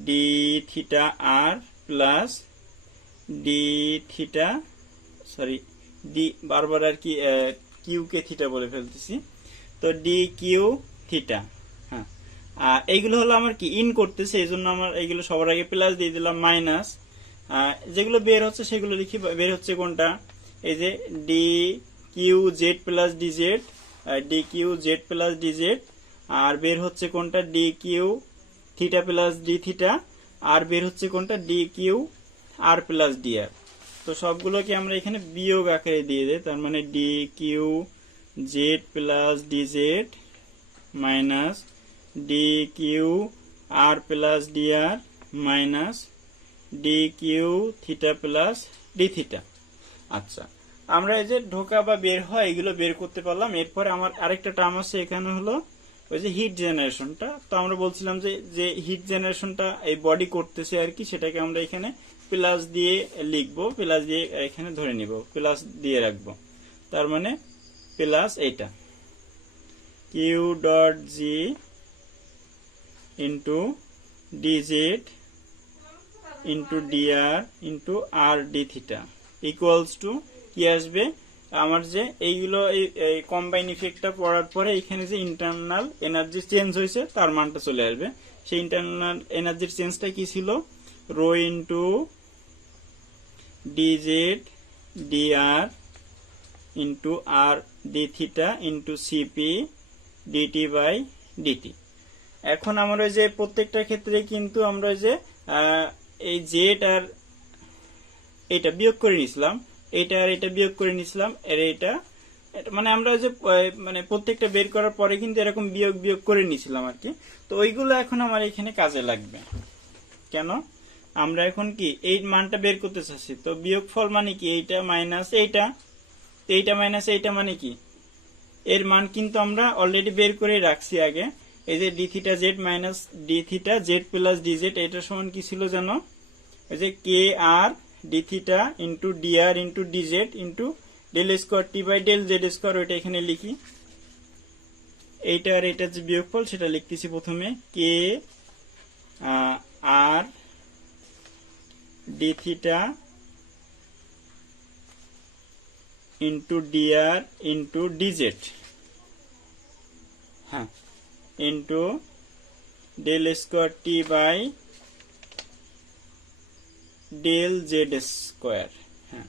D theta R plus D theta, D বারবার আর কি কিউ কে থিটা বলে ফেলতেছি, তো ডি কিউ থিটা। হ্যাঁ, এইগুলো হলো আমার কি ইন করতেছে, এই জন্য আমার এইগুলো সবার আগে প্লাস দিয়ে দিলাম, মাইনাস যেগুলো বের হচ্ছে সেগুলো লিখি। বের হচ্ছে কোনটা, এই যে D Q z plus D z, D Q z plus D Z, আর বের হচ্ছে কোনটা d Q theta plus D theta, আর বের হচ্ছে কোনটা d Q R plus D আর। তো সবগুলোকে আমরা এখানে বিয়োগ আকারে দিয়ে দেই, তার মানে d Q z plus D z minus D Q R plus D r minus D Q theta plus D theta. আচ্ছা, আমরা এই যে ঢোকা বা বের হয় এগুলো বের করতে পারলাম। এরপরে আমার আরেকটা টার্ম আছে এখানে, হলো ওই যে হিট জেনারেশনটা। তো আমরা বলছিলাম যে হিট জেনারেশনটা এই বডি করতেছে আর কি, সেটাকে আমরা এখানে প্লাস দিয়ে লিখবো, প্লাস দিয়ে এখানে ধরে নিব, প্লাস দিয়ে রাখবো, তার মানে প্লাস এইটা Q dot G into DZ into DR into R D theta equals to কি আসবে, আমার যে এইগুলো এই কম্বাইন ইফেক্টটা পড়ার পরে এখানে যে ইন্টারনাল এনার্জি চেঞ্জ হয়েছে তার মানটা চলে আসবে। সেই ইন্টারনাল এনার্জির চেঞ্জটা কি ছিল, rho into DZ DR into R D theta into CP DT by DT. এখন আমরা ওই যে প্রত্যেকটা ক্ষেত্রে কিন্তু আমরা ওই যে এই জেড আর এটা বিয়োগ করে নিছিলাম, এটা আর এটা বিয়োগ করে নিছিলাম, এর এটা মানে আমরা যে মানে প্রত্যেকটা বের করার পরে কিন্তু এরকম বিয়োগ বিয়োগ করে নিছিলাম আর কি। তো ওইগুলো এখন আমার এখানে কাজে লাগবে। কেন, আমরা এখন কি এই মানটা বের করতে চাচ্ছি, তো বিয়োগফল মানে কি, এইটা মাইনাস এইটা, এইটা মাইনাস এইটা মানে কি, এর মান কিন্তু আমরা অলরেডি বের করে রাখছি আগে। এই যে D theta Z minus D theta Z plus D z, এটা সমান কি ছিল জানো, এই যে k r D theta into DR into D z into del square T by del Z square, ওইটা এখানে লিখি। এইটা আর এটা যে বিয়োগফল সেটা লিখতেছি প্রথমে, k r D theta into DR into d z, হ্যাঁ, into del square T by del Z square. হ্যাঁ,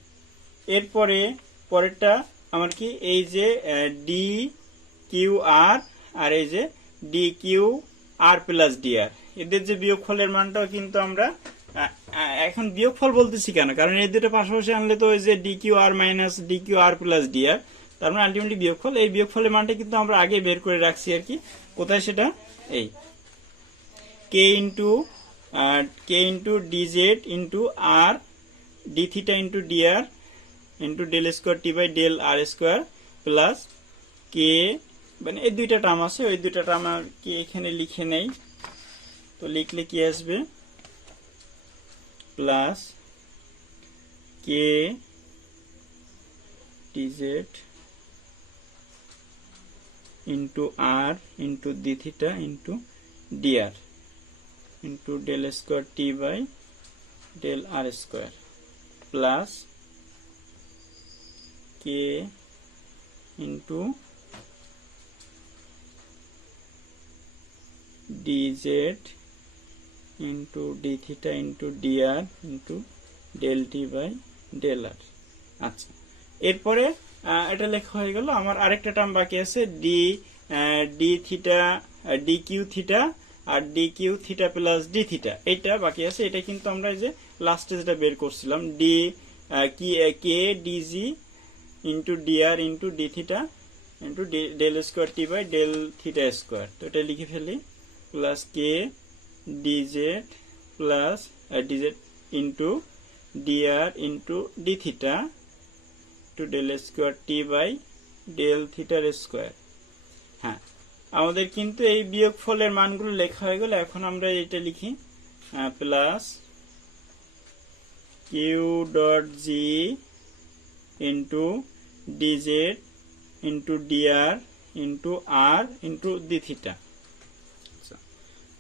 এরপরে পরেরটা আমার কি, এই যে ডি কিউ আর আর এই যে D Q R plus DR, এদের যে বিয়োগফলের মানটাও কিন্তু আমরা এখন বিয়োগফল বলতেছি কেন, কারণ এই দুটো পাশাপাশি আনলে তো ওই যে D Q R minus D Q R plus DR, তার মানে আলটিমেটলি বিয়োগফল। এই বিয়োগফলের মানটা কিন্তু আমরা আগে বের করে রাখছি আর কি, কোথায় সেটা, এই k into DZ into R D theta into DR into del square T by del R square plus k, মানে এই দুইটা টার্ম আছে, ওই দুইটা টার্ম আর কি এখানে লিখে নেই, তো লিখলে কি আসবে, plus K DZ into R into D theta into DR into del square T by del R square plus k into DZ into D theta into DR into del T by del আর। আচ্ছা, এরপরে এটা লেখা হয়ে গেল। আমার আরেকটা term বাকি আছে, d theta D Q theta আর D Q theta plus D theta, এটা বাকি আছে। এটা কিন্তু আমরা এই যে লাস্টে যেটা বের করছিলাম, D K DG into DR into D theta into del square T by del theta square, তো এটা লিখে ফেলি, plus K DZ plus DZ into DR into D theta to del square T by del থিটার square. হ্যাঁ, আমাদের কিন্তু এই বিয়োগফলের মানগুলো লেখা হয়ে গেল। এখন আমরা এটা লিখি, plus Q dot G into DZ into DR into R into D theta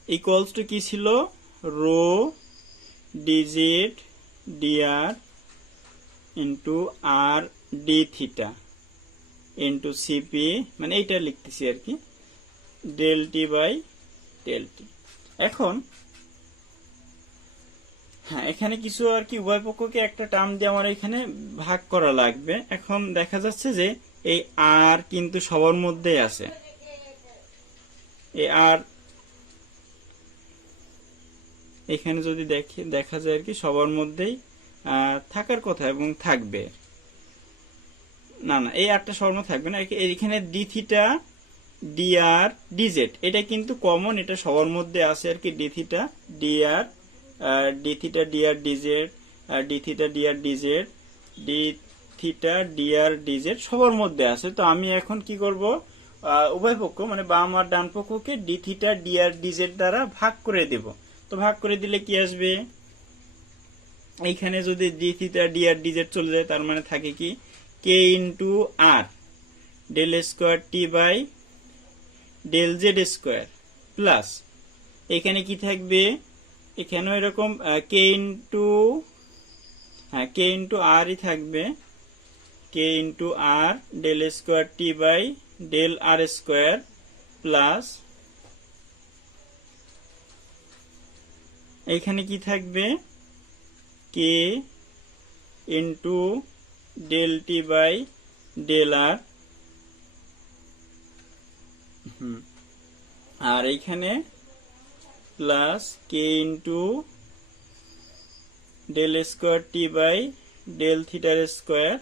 equals to কি ছিল, রো ডিজেড ডিআর ইন্টু আর ডি থিটা ইন্টু সিপি, মানে এইটা লিখতেছি আর কি, del T by del T. এখন হ্যাঁ, এখানে কিছু আর কি উভয় পক্ষকে একটা টার্ম দিয়ে আমার এখানে ভাগ করা লাগবে। এখন দেখা যাচ্ছে যে এই আর কিন্তু সবার মধ্যেই আছে, এই আর এখানে যদি দেখা যায় আর কি সবার মধ্যেই থাকার কথা এবং থাকবে, না না এই আরটা সবার মধ্যে থাকবে না, এখানে ডি থিটা ডিআর ডিজেড এটা কিন্তু কমন, এটা সবার মধ্যে আছে আর কি, D theta DR DZ D theta DR DZ D theta DR DZ সবার মধ্যে আছে। তো আমি এখন কি করব, উভয় পক্ষ মানে বাম আর ডান পক্ষকে ডি থিটা ডিআর ডিজেড দ্বারা ভাগ করে দেব। তো ভাগ করে দিলে কি আসবে, এইখানে যদি ডি থিটা ডিআর ডিজেড চলে যায়, তার মানে থাকে কি কে into r del square T by del Z square plus এখানে কি থাকবে, এখানেও এরকম কে ইন্টু আরই থাকবে, k into r del square T by del R square plus এখানে কি থাকবে, k into del T by del r, আর এইখানে plus k into del square T by del থিটার স্কোয়ার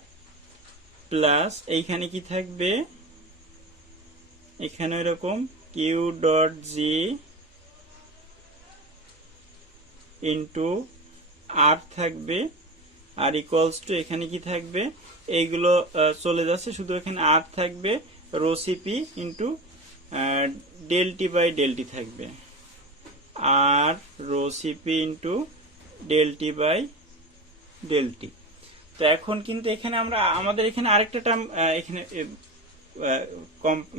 প্লাস এইখানে কি থাকবে, এখানে এরকম কিউ ডট জি ইন্টু আর থাকবে, আর ইকুয়ালস টু এখানে কি থাকবে, এইগুলো চলে যাচ্ছে, শুধু এখানে আর থাকবে, rho c p into del T by del t থাকবে, আর rho c p into del T by del t. তো এখন কিন্তু এখানে আমাদের এখানে আরেকটা টার্ম এখানে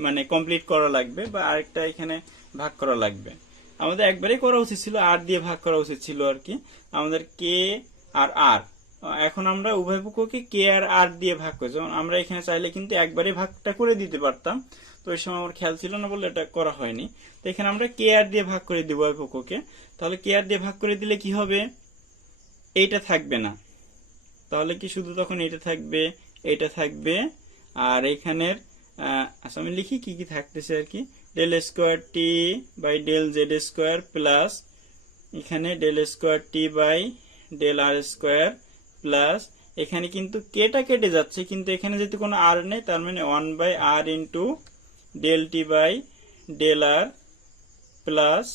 মানে কমপ্লিট করা লাগবে, বা আরেকটা এখানে ভাগ করা লাগবে। আমাদের একবারেই করা উচিত ছিল, আর দিয়ে ভাগ করা উচিত ছিল আর কি, আমাদের কে আর আর। এখন আমরা উভয় পক্ষকে কে আর আর দিয়ে ভাগ করি, যেমন আমরা এখানে চাইলে কিন্তু একবারে ভাগটা করে দিতে পারতাম, তো ওই সময় আমার খেয়াল ছিল না বলে এটা করা হয়নি। তো এখানে আমরা কে আর দিয়ে ভাগ করে দিব উভয় পক্ষকে। তাহলে কে আর দিয়ে ভাগ করে দিলে কি হবে, এইটা থাকবে না, তাহলে কি শুধু তখন এটা থাকবে, এটা থাকবে, আর এখানের আচ্ছা আমি লিখি কি কি থাকতেছে আর কি, del square T by del Z square plus এখানে del square T by del R square plus এখানে কিন্তু কেটা কেটে যাচ্ছে, কিন্তু এখানে যেহেতু কোনো আর নেই, তার মানে 1/r into del T by del R plus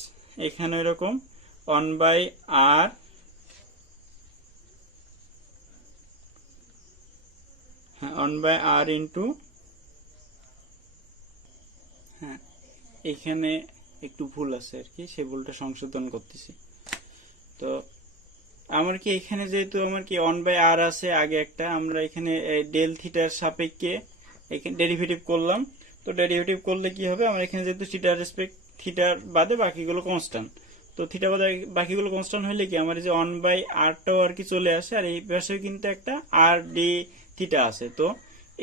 এখানে এরকম 1/r ইন্টু, হ্যাঁ এখানে একটু ভুল আছে আর কি, সেই ভুলটা সংশোধন করতেছি। তো আমার কি এখানে যেহেতু আমার কি 1/r আছে আগে একটা, আমরা এখানে ডেল থিটার সাপেক্ষে এখানে ডেরিভেটিভ করলাম। তো ডেরিভেটিভ করলে কি হবে, আমার এখানে যেহেতু থিটার বাদে বাকিগুলো কনস্ট্যান্ট, তো থিটা বাদে বাকিগুলো কনস্ট্যান্ট হলে কি আমার এই যে 1/rটাও আর কি চলে আসে, আর এই পাশেও কিন্তু একটা আর ডি থিটা আছে। তো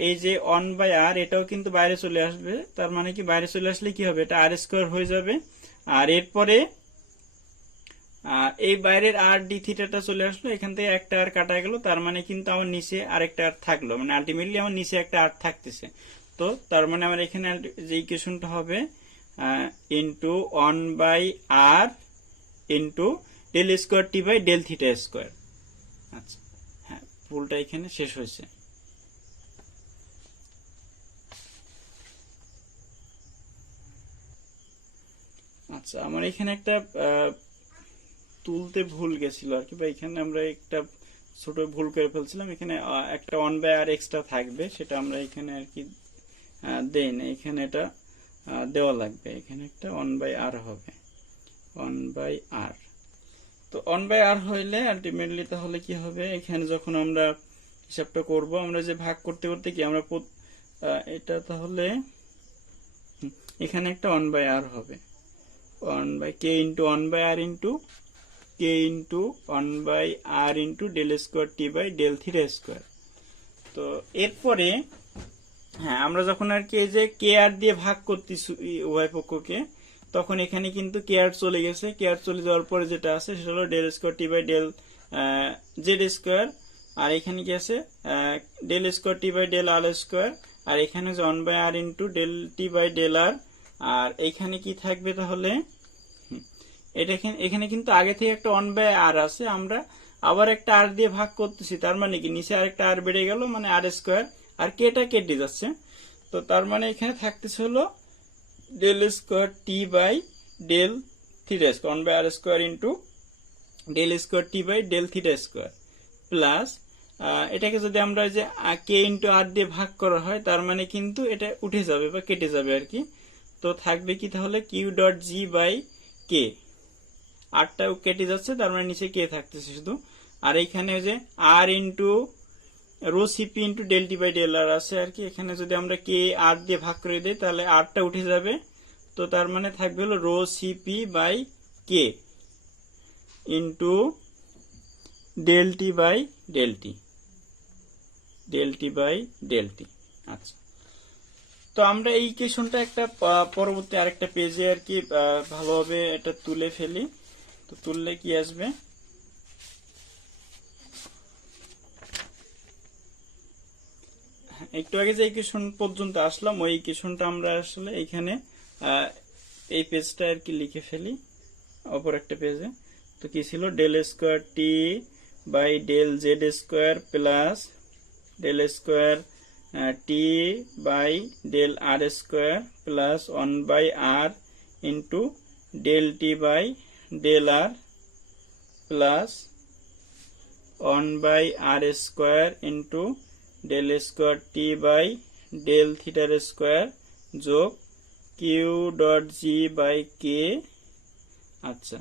এই যে 1/r এটাও কিন্তু বাইরে চলে আসবে, তার মানে কি বাইরে চলে আসলে কি হবে, এটা আর স্কোয়ার হয়ে যাবে, আর এরপরে এই বাইরের আর ডি থিটাটা চলে আসলো, এখান থেকে একটা আর কাটা গেল, তার মানে কিন্তু আমার নিচে আরেকটা আর থাকলো, মানে আলটিমেটলি আমার নিচে একটা আর থাকতেছে। তো তার মানে আমার এখানে যে ইকুয়েশনটা হবে into 1/r into del square T by del theta square. আচ্ছা হ্যাঁ, ভুলটা এখানে শেষ হয়েছে। আচ্ছা আমার এখানে একটা তুলতে ভুল গেছিল আর কি, বা এখানে আমরা একটা ছোট ভুল করে ফেলছিলাম, এখানে একটা 1/r এক্সট্রা থাকবে, সেটা আমরা এখানে আর কি দেই না, এখানে এটা দেওয়া লাগবে, এখানে একটা 1/r হবে, 1/r। তো 1/r হইলে আলটিমেটলি তাহলে কি হবে, এখানে যখন আমরা হিসাবটা করব, আমরা যে ভাগ করতে করতে কি আমরা এটা তাহলে এখানে একটা 1/r হবে, 1/k ইন্টু 1/r ইন্টু K into 1/r into del square T by del theta square. তো এরপরে হ্যাঁ আমরা যখন আর কি এই যে কে আর দিয়ে ভাগ করতেছি উভয় পক্ষকে, তখন এখানে কিন্তু কে আর চলে গেছে, কে আর চলে যাওয়ার পরে যেটা আছে সেটা হলো del square T by del Z square, আর এখানে কি আছে del square T by del R square, আর এখানে যে 1/r into del T by del r, আর এইখানে কি থাকবে তাহলে, এটা এখানে কিন্তু আগে থেকে একটা 1/r আছে, আমরা আবার একটা আর দিয়ে ভাগ করতেছি, তার মানে কি নিচে আরেকটা আর বেড়ে গেল, মানে আর স্কোয়ার, আর কেটা কেটে যাচ্ছে, তো তার মানে এখানে থাকতেছে হলো del square T by del theta square, 1/r square into del square T by del theta square plus এটাকে যদি আমরা যে কে ইন্টু আর দিয়ে ভাগ করা হয়, তার মানে কিন্তু এটা উঠে যাবে বা কেটে যাবে আর কি। তো থাকবে কি তাহলে কিউ ডট জি বাই কে, আরটাও কেটে যাচ্ছে, তার মানে নিচে কে থাকতেছে শুধু, আর এইখানে যে r into rho c p into del T by del r আছে আর কি, এখানে যদি আমরা কে আর দিয়ে ভাগ করে দিই তাহলে আরটা উঠে যাবে, তো তার মানে থাকবে হলো rho CP by K into del T by del T, del T by del টি। আচ্ছা, তো আমরা এই ইকুয়েশনটা একটা পরবর্তী আরেকটা পেজে আর কি ভালোভাবে এটা তুলে ফেলি। তো তুললে কি আসবে, একটু আগে যে ইকুয়েশন পর্যন্ত আসলাম ওই ইকুয়েশনটা আমরা আসলে এখানে এই পেজটা আর কি লিখে ফেলি অপর একটা পেজে। তো কি ছিল, del square T by del Z square plus del square T by del R square plus 1 by R into del T by del R plus 1 by R square into del square T by del থিটার square যোগ Q dot G by K. আচ্ছা,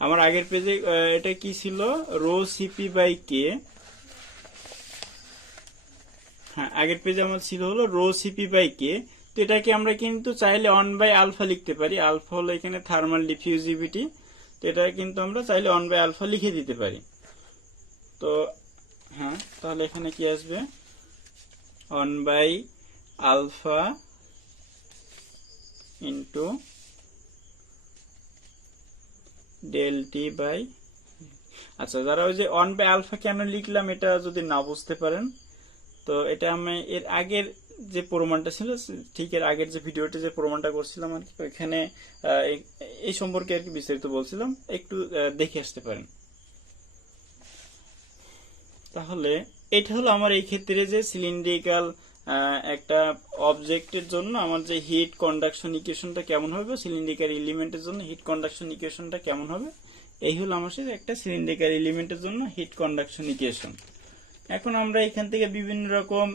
আমার আগের পেজে এটা কি ছিল, rho CP by কে। হ্যাঁ, আগের পেজে আমার ছিল হলো রো সিপি বাই কে। তো এটাকে আমরা কিন্তু চাইলে 1 বাই আলফা লিখতে পারি, আলফা হলো এখানে থার্মাল ডিফিউজিভিটি। তো এটা কিন্তু আমরা চাইলে 1 বাই আলফা লিখে দিতে পারি। তো হ্যাঁ, তাহলে এখানে কি আসবে, 1 by alpha into del T by. আচ্ছা, যারা ওই যে 1 বাই আলফা কেন লিখলাম এটা যদি না বুঝতে পারেন, তো এটা আমি এর আগের যে প্রমাণটা ছিল, ঠিক এর আগের যে ভিডিওতে যে প্রমাণটা করছিলাম আর কি, এখানে এই সম্পর্কে আর কি বিস্তারিত বলছিলাম, একটু দেখে আসতে পারেন। তাহলে এটা হলো আমার এই ক্ষেত্রে যে সিলিন্ড্রিক্যাল একটা অবজেক্টের জন্য আমার যে হিট কন্ডাকশন ইকুয়েশনটা কেমন হবে, সিলিন্ড্রিক্যাল এলিমেন্টের জন্য হিট কন্ডাকশন ইকুয়েশনটা কেমন হবে, এই হলো আমার সাথে একটা সিলিন্ড্রিক্যাল এলিমেন্টের জন্য হিট কন্ডাকশন ইকুয়েশন। এখন আমরা এখান থেকে বিভিন্ন রকম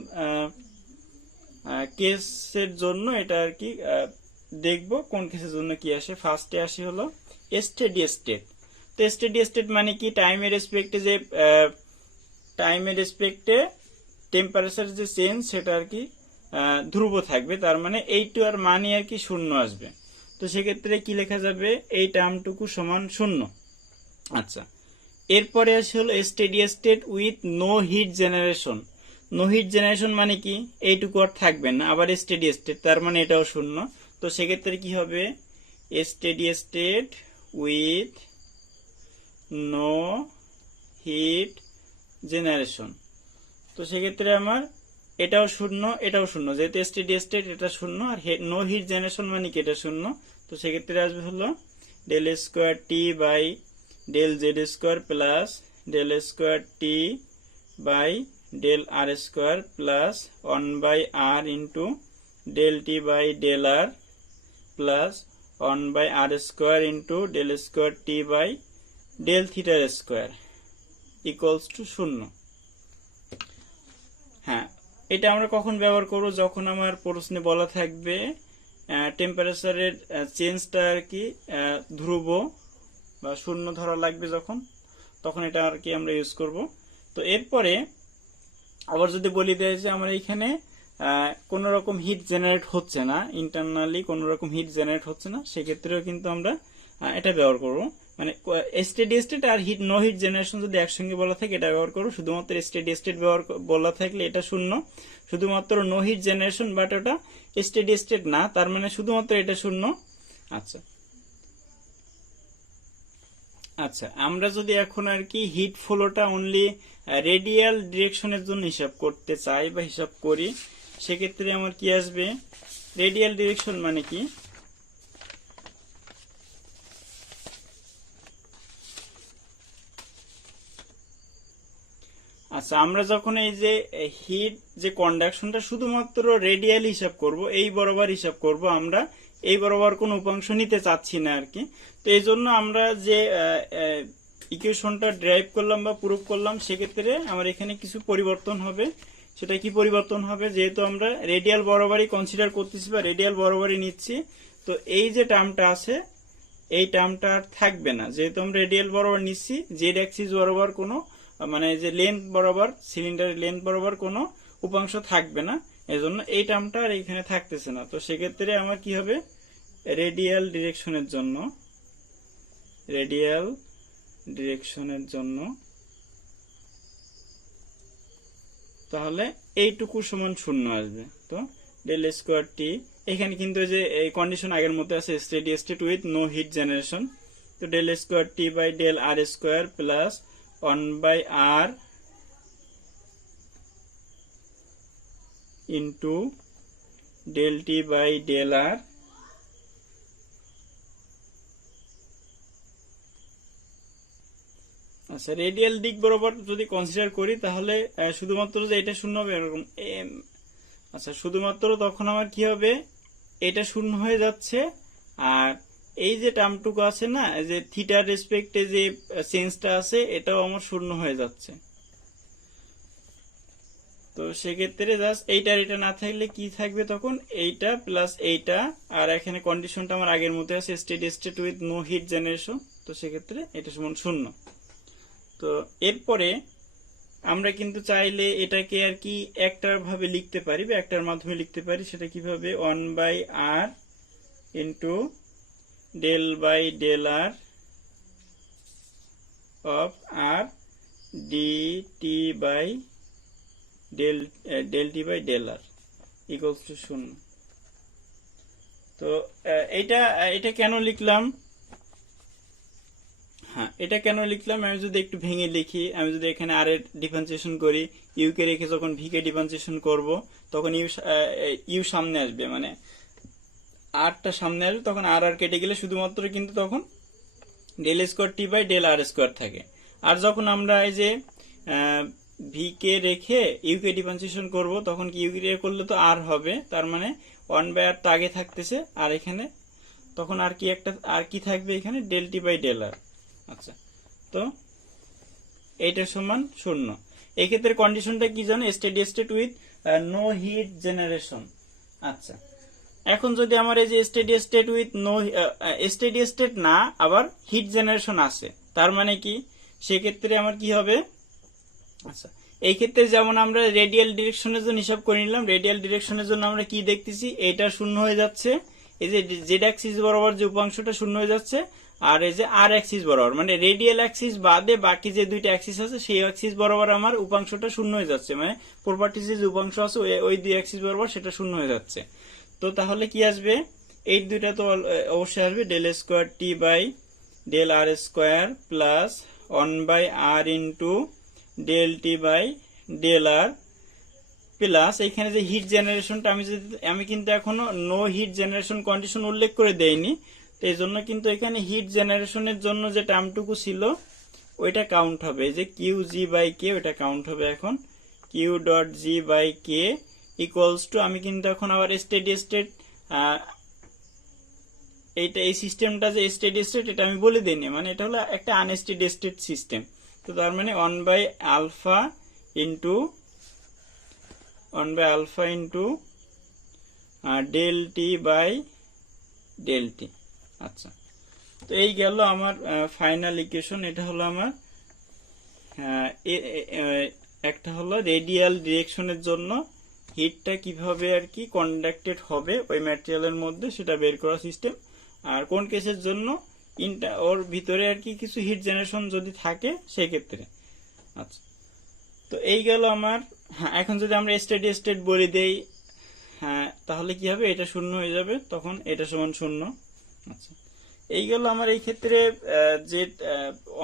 কেসের জন্য এটা আর কি দেখব কোন কেসের জন্য কি আসে। ফার্স্টে আসে হলো স্টেডি স্টেট। তো স্টেডি স্টেট মানে কি, টাইমের রেসপেক্টে যে টেম্পারেচার যে চেঞ্জ সেটা আর কি ধ্রুব থাকবে, তার মানে এইটু আর মানি আর কি শূন্য আসবে। তো সেক্ষেত্রে কি লেখা যাবে, এই টার্মটুকু সমান শূন্য। আচ্ছা, এরপরে আসে হলো steady state with no heat generation. No heat generation মানে কি, এইটুকু আর থাকবে না। আবার স্টেডি স্টেট, তার মানে এটাও শূন্য। তো সেক্ষেত্রে কি হবে, steady state with no heat generation. তো সেক্ষেত্রে আমার এটাও শূন্য, এটাও শূন্য, যেহেতু স্টেডি স্টেট এটা শূন্য, আর নো হিট জেনারেশন মানে কি এটা শূন্য। তো সেক্ষেত্রে আসবে হলো del square T by del Z square plus del square T by del R square plus 1 by R into del T by del R plus 1 by R square into del square T by del থিটার square equals to শূন্য। হ্যাঁ, এটা আমরা কখন ব্যবহার করব, যখন আমার প্রশ্নে বলা থাকবে টেম্পারেচারের চেঞ্জটা আর কি ধ্রুব বা শূন্য ধরা লাগবে, তখন এটা আর কি আমরা ইউজ করব। তো এরপরে আবার যদি বলি দেয় যে আমার এখানে কোন রকম হিট জেনারেট হচ্ছে না, ইন্টারনালি কোন রকম হিট জেনারেট হচ্ছে না, সেক্ষেত্রেও কিন্তু আমরা এটা ব্যবহার করব। মানে স্টেডি স্টেট আর নো হিট জেনারেশন যদি একসঙ্গে বলা থাকে এটা ব্যবহার করবো। শুধুমাত্র স্টেডি স্টেট বলা থাকলে এটা শূন্য, শুধুমাত্র নো হিট জেনারেশন বাট ওটা স্টেডি স্টেট না, তার মানে শুধুমাত্র এটা শূন্য। আচ্ছা আচ্ছা, আমরা যদি এখন আর কি হিট ফ্লোটা অনলি রেডিয়াল ডিরেকশনের জন্য হিসাব করতে চাই বা হিসাব করি, সেক্ষেত্রে আমার কি আসবে, রেডিয়াল ডিরেকশন মানে কি, আচ্ছা আমরা যখন এই যে হিট যে কন্ডাকশনটা শুধুমাত্র রেডিয়াল হিসাব করব, এই বরাবর হিসাব করব, আমরা এই বরাবর কোনো উপাংশ নিতে চাচ্ছি না আর কি। তো এই জন্য আমরা যে ইকুয়েশনটা ড্রাইভ করলাম বা প্রুভ করলাম, সেক্ষেত্রে আমার এখানে কিছু পরিবর্তন হবে। সেটা কি পরিবর্তন হবে, যেহেতু আমরা রেডিয়াল বরাবরই কনসিডার করতেছি বা রেডিয়াল বরাবরই নিচ্ছি, তো এই যে টার্মটা আছে এই টার্মটা আর থাকবে না। যেহেতু আমরা রেডিয়াল বরাবর নিচ্ছি, জেড অ্যাক্সিস বরাবর কোনো মানে যে লেন্থ বরাবর, সিলিন্ডারের লেন্থ বরাবর কোনো উপাংশ থাকবে না, এজন্য এই টার্মটা আর এখানে থাকতেছে না। তো সেক্ষেত্রে আমার কি হবে, রেডিয়াল ডিরেকশনের জন্য রেডিয়াল ডিরেকশনের জন্য, তাহলে এইটুকু সমান 0 আসবে। তো ডেল স্কোয়ার টি, এখানে কিন্তু যে এই কন্ডিশন আগের মধ্যে আছে, steady state with no heat generation. তো del square T by del R square plus 1/r into del T by del আর। আচ্ছা, রেডিয়াল দিক বরাবর যদি কনসিডার করি তাহলে শুধুমাত্র যে এটা 0 হবে এরকম, আচ্ছা শুধুমাত্র তখন আমার কি হবে, এটা 0 হয়ে যাচ্ছে, আর এই যে টার্মটুকু আছে না, যে থিটার রেসপেক্টে যে চেঞ্জটা আছে, এটাও আমার 0 হয়ে যাচ্ছে। তো সেক্ষেত্রে জাস্ট এইটার এটা না থাকলে কি থাকবে তখন, এইটা প্লাস এইটা, আর এখানে কন্ডিশনটা আমার আগের মধ্যে আছে, steady state with no heat generation. তো সেক্ষেত্রে এটা সমান 0। তো এরপরে আমরা কিন্তু চাইলে এটাকে আর কি একটার ভাবে লিখতে পারি বা একটার মাধ্যমে লিখতে পারি। সেটা কিভাবে, 1/r into del by del R of R DT by del T by del R equals to 0। তো এটা কেন লিখলাম, হ্যাঁ এটা কেন লিখলাম, আমি যদি একটু ভেঙে লিখি, আমি যদি এখানে আর এর ডিফারেন্সিয়েশন করি, ইউ কে রেখে যখন ভি কে ডিফারেন্সিয়েশন করব তখন ইউ সামনে আসবে, মানে আরটা সামনে আসবে, তখন আর আর কেটে গেলে শুধুমাত্র কিন্তু তখন del square T by del R square থাকে। আর যখন আমরা এই যে ভি কে রেখে ইউ কে ডিফারেন্সিয়েশন করব তখন কি ইউ কে করলে তো আর হবে, তার মানে 1/r তো আগে থাকতেছে, আর এখানে তখন আর কি থাকবে এখানে, ডেল টি বাই ডেল আর। আচ্ছা, তো এইটা সমান 0। এক্ষেত্রে কন্ডিশনটা কি জানো, steady state with no heat generation. আচ্ছা, এখন যদি আমার এই যে steady state with no, steady state না আবার হিট জেনারেশন আছে, তার মানে কি, সেক্ষেত্রে আমার কি হবে, আচ্ছা এই ক্ষেত্রে যেমন আমরা রেডিয়াল ডিরেকশনের জন্য হিসাব করে নিলাম, রেডিয়াল ডিরেকশনের জন্য আমরা কি দেখতেছি, এটা 0 হয়ে যাচ্ছে, এই যে জেড অ্যাক্সিস বরাবর যে উপাংশটা 0 হয়ে যাচ্ছে, আর এই যে আর অ্যাক্সিস বরাবর, মানে রেডিয়াল অ্যাক্সিস বাদে বাকি যে দুইটা অ্যাক্সিস আছে সেই অ্যাক্সিস বরাবর আমার উপাংশটা 0 হয়ে যাচ্ছে, মানে প্রপার্টিজে যে উপাংশ আছে ওই দুই অ্যাক্সিস বরাবর সেটা 0 হয়ে যাচ্ছে। তো তাহলে কি আসবে, এই দুইটা তো অবশ্যই আসবে, del square T by del R square plus 1/r into del T by del R plus এখানে যে হিট জেনারেশনটা আমি কিন্তু এখনো নো হিট জেনারেশন কন্ডিশন উল্লেখ করে দেইনি, তো এই জন্য কিন্তু এখানে হিট জেনারেশনের জন্য যে টার্মটুকু ছিল ওইটা কাউন্ট হবে, যে কিউ জি বাই কে ওইটা কাউন্ট হবে। এখন Q dot G by K equals to, আমি কিন্তু এখন আবার স্টেডি স্টেট, এই সিস্টেমটা যে স্টেডি স্টেট এটা আমি বলে দিইনি, মানে এটা হলো একটা আনস্টেডি স্টেট সিস্টেম। তো তার মানে 1/α into del T by del টি। আচ্ছা, তো এই গেল আমার ফাইনাল ইকুয়েশন। এটা হলো আমার একটা হলো রেডিয়াল ডিরেকশনের জন্য হিটটা কিভাবে আর কি কন্ডাক্টেড হবে ওই ম্যাটেরিয়ালের মধ্যে সেটা বের করা সিস্টেম, আর কোন কেসের জন্য ওর ভিতরে আর কি কিছু হিট জেনারেশন যদি থাকে সেই ক্ষেত্রে। আচ্ছা, তো এই গেল আমার, হ্যাঁ এখন যদি আমরা স্টেডি স্টেট বলে দেই, হ্যাঁ তাহলে কি হবে, এটা 0 হয়ে যাবে, তখন এটা সমান 0। আচ্ছা, এই গেল আমার এই ক্ষেত্রে যে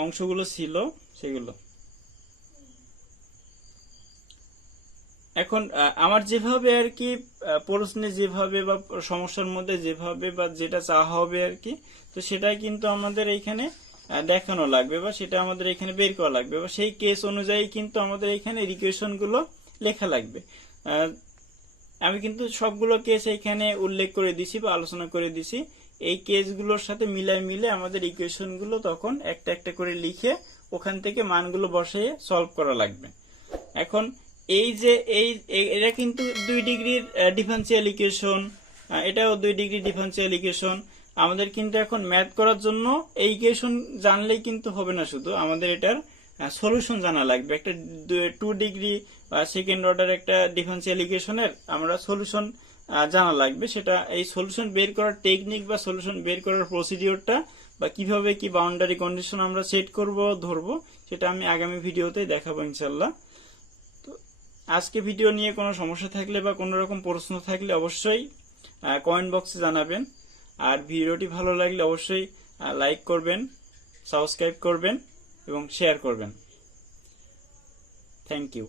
অংশগুলো ছিল সেগুলো। এখন আমার যেভাবে আর কি প্রশ্নে যেভাবে বা সমস্যার মধ্যে যেভাবে বা যেটা চাওয়া হবে আর কি, তো সেটাই কিন্তু আমাদের এইখানে দেখানো লাগবে বা সেটা আমাদের এখানে বের করা লাগবে, বা সেই কেস অনুযায়ী কিন্তু আমাদের এখানে ইকুয়েশন গুলো লেখা লাগবে। আমি কিন্তু সবগুলো কেস এখানে উল্লেখ করে দিছি বা আলোচনা করে দিছি, এই কেসগুলোর সাথে মিলে আমাদের ইকুয়েশন গুলো তখন একটা একটা করে লিখে ওখান থেকে মানগুলো বসিয়ে সলভ করা লাগবে। এখন এই যে এটা কিন্তু 2 ডিগ্রির ডিফারেন্সিয়াল ইকুয়েশন, এটাও 2 ডিগ্রি ডিফারেন্সিয়াল ইকুয়েশন। আমাদের কিন্তু এখন ম্যাথ করার জন্য এই ইকুয়েশন জানলেই কিন্তু হবে না, শুধু আমাদের এটার সলিউশন জানা লাগবে। একটা 2 ডিগ্রি সেকেন্ড অর্ডার একটা ডিফারেন্সিয়াল ইকুয়েশনের আমরা সলিউশন জানা লাগবে, সেটা এই সলিউশন বের করার টেকনিক বা সলিউশন বের করার প্রসিডিওরটা বা কিভাবে কি বাউন্ডারি কন্ডিশন আমরা সেট করব ধরবো, সেটা আমি আগামী ভিডিওতে দেখাবো ইনশাল্লাহ। তো আজকে ভিডিও নিয়ে কোনো সমস্যা থাকলে বা কোনো রকম প্রশ্ন থাকলে অবশ্যই কমেন্ট বক্সে জানাবেন। আর ভিডিওটি ভালো লাগলে অবশ্যই লাইক করবেন, সাবস্ক্রাইব করবেন এবং শেয়ার করবেন। Thank you.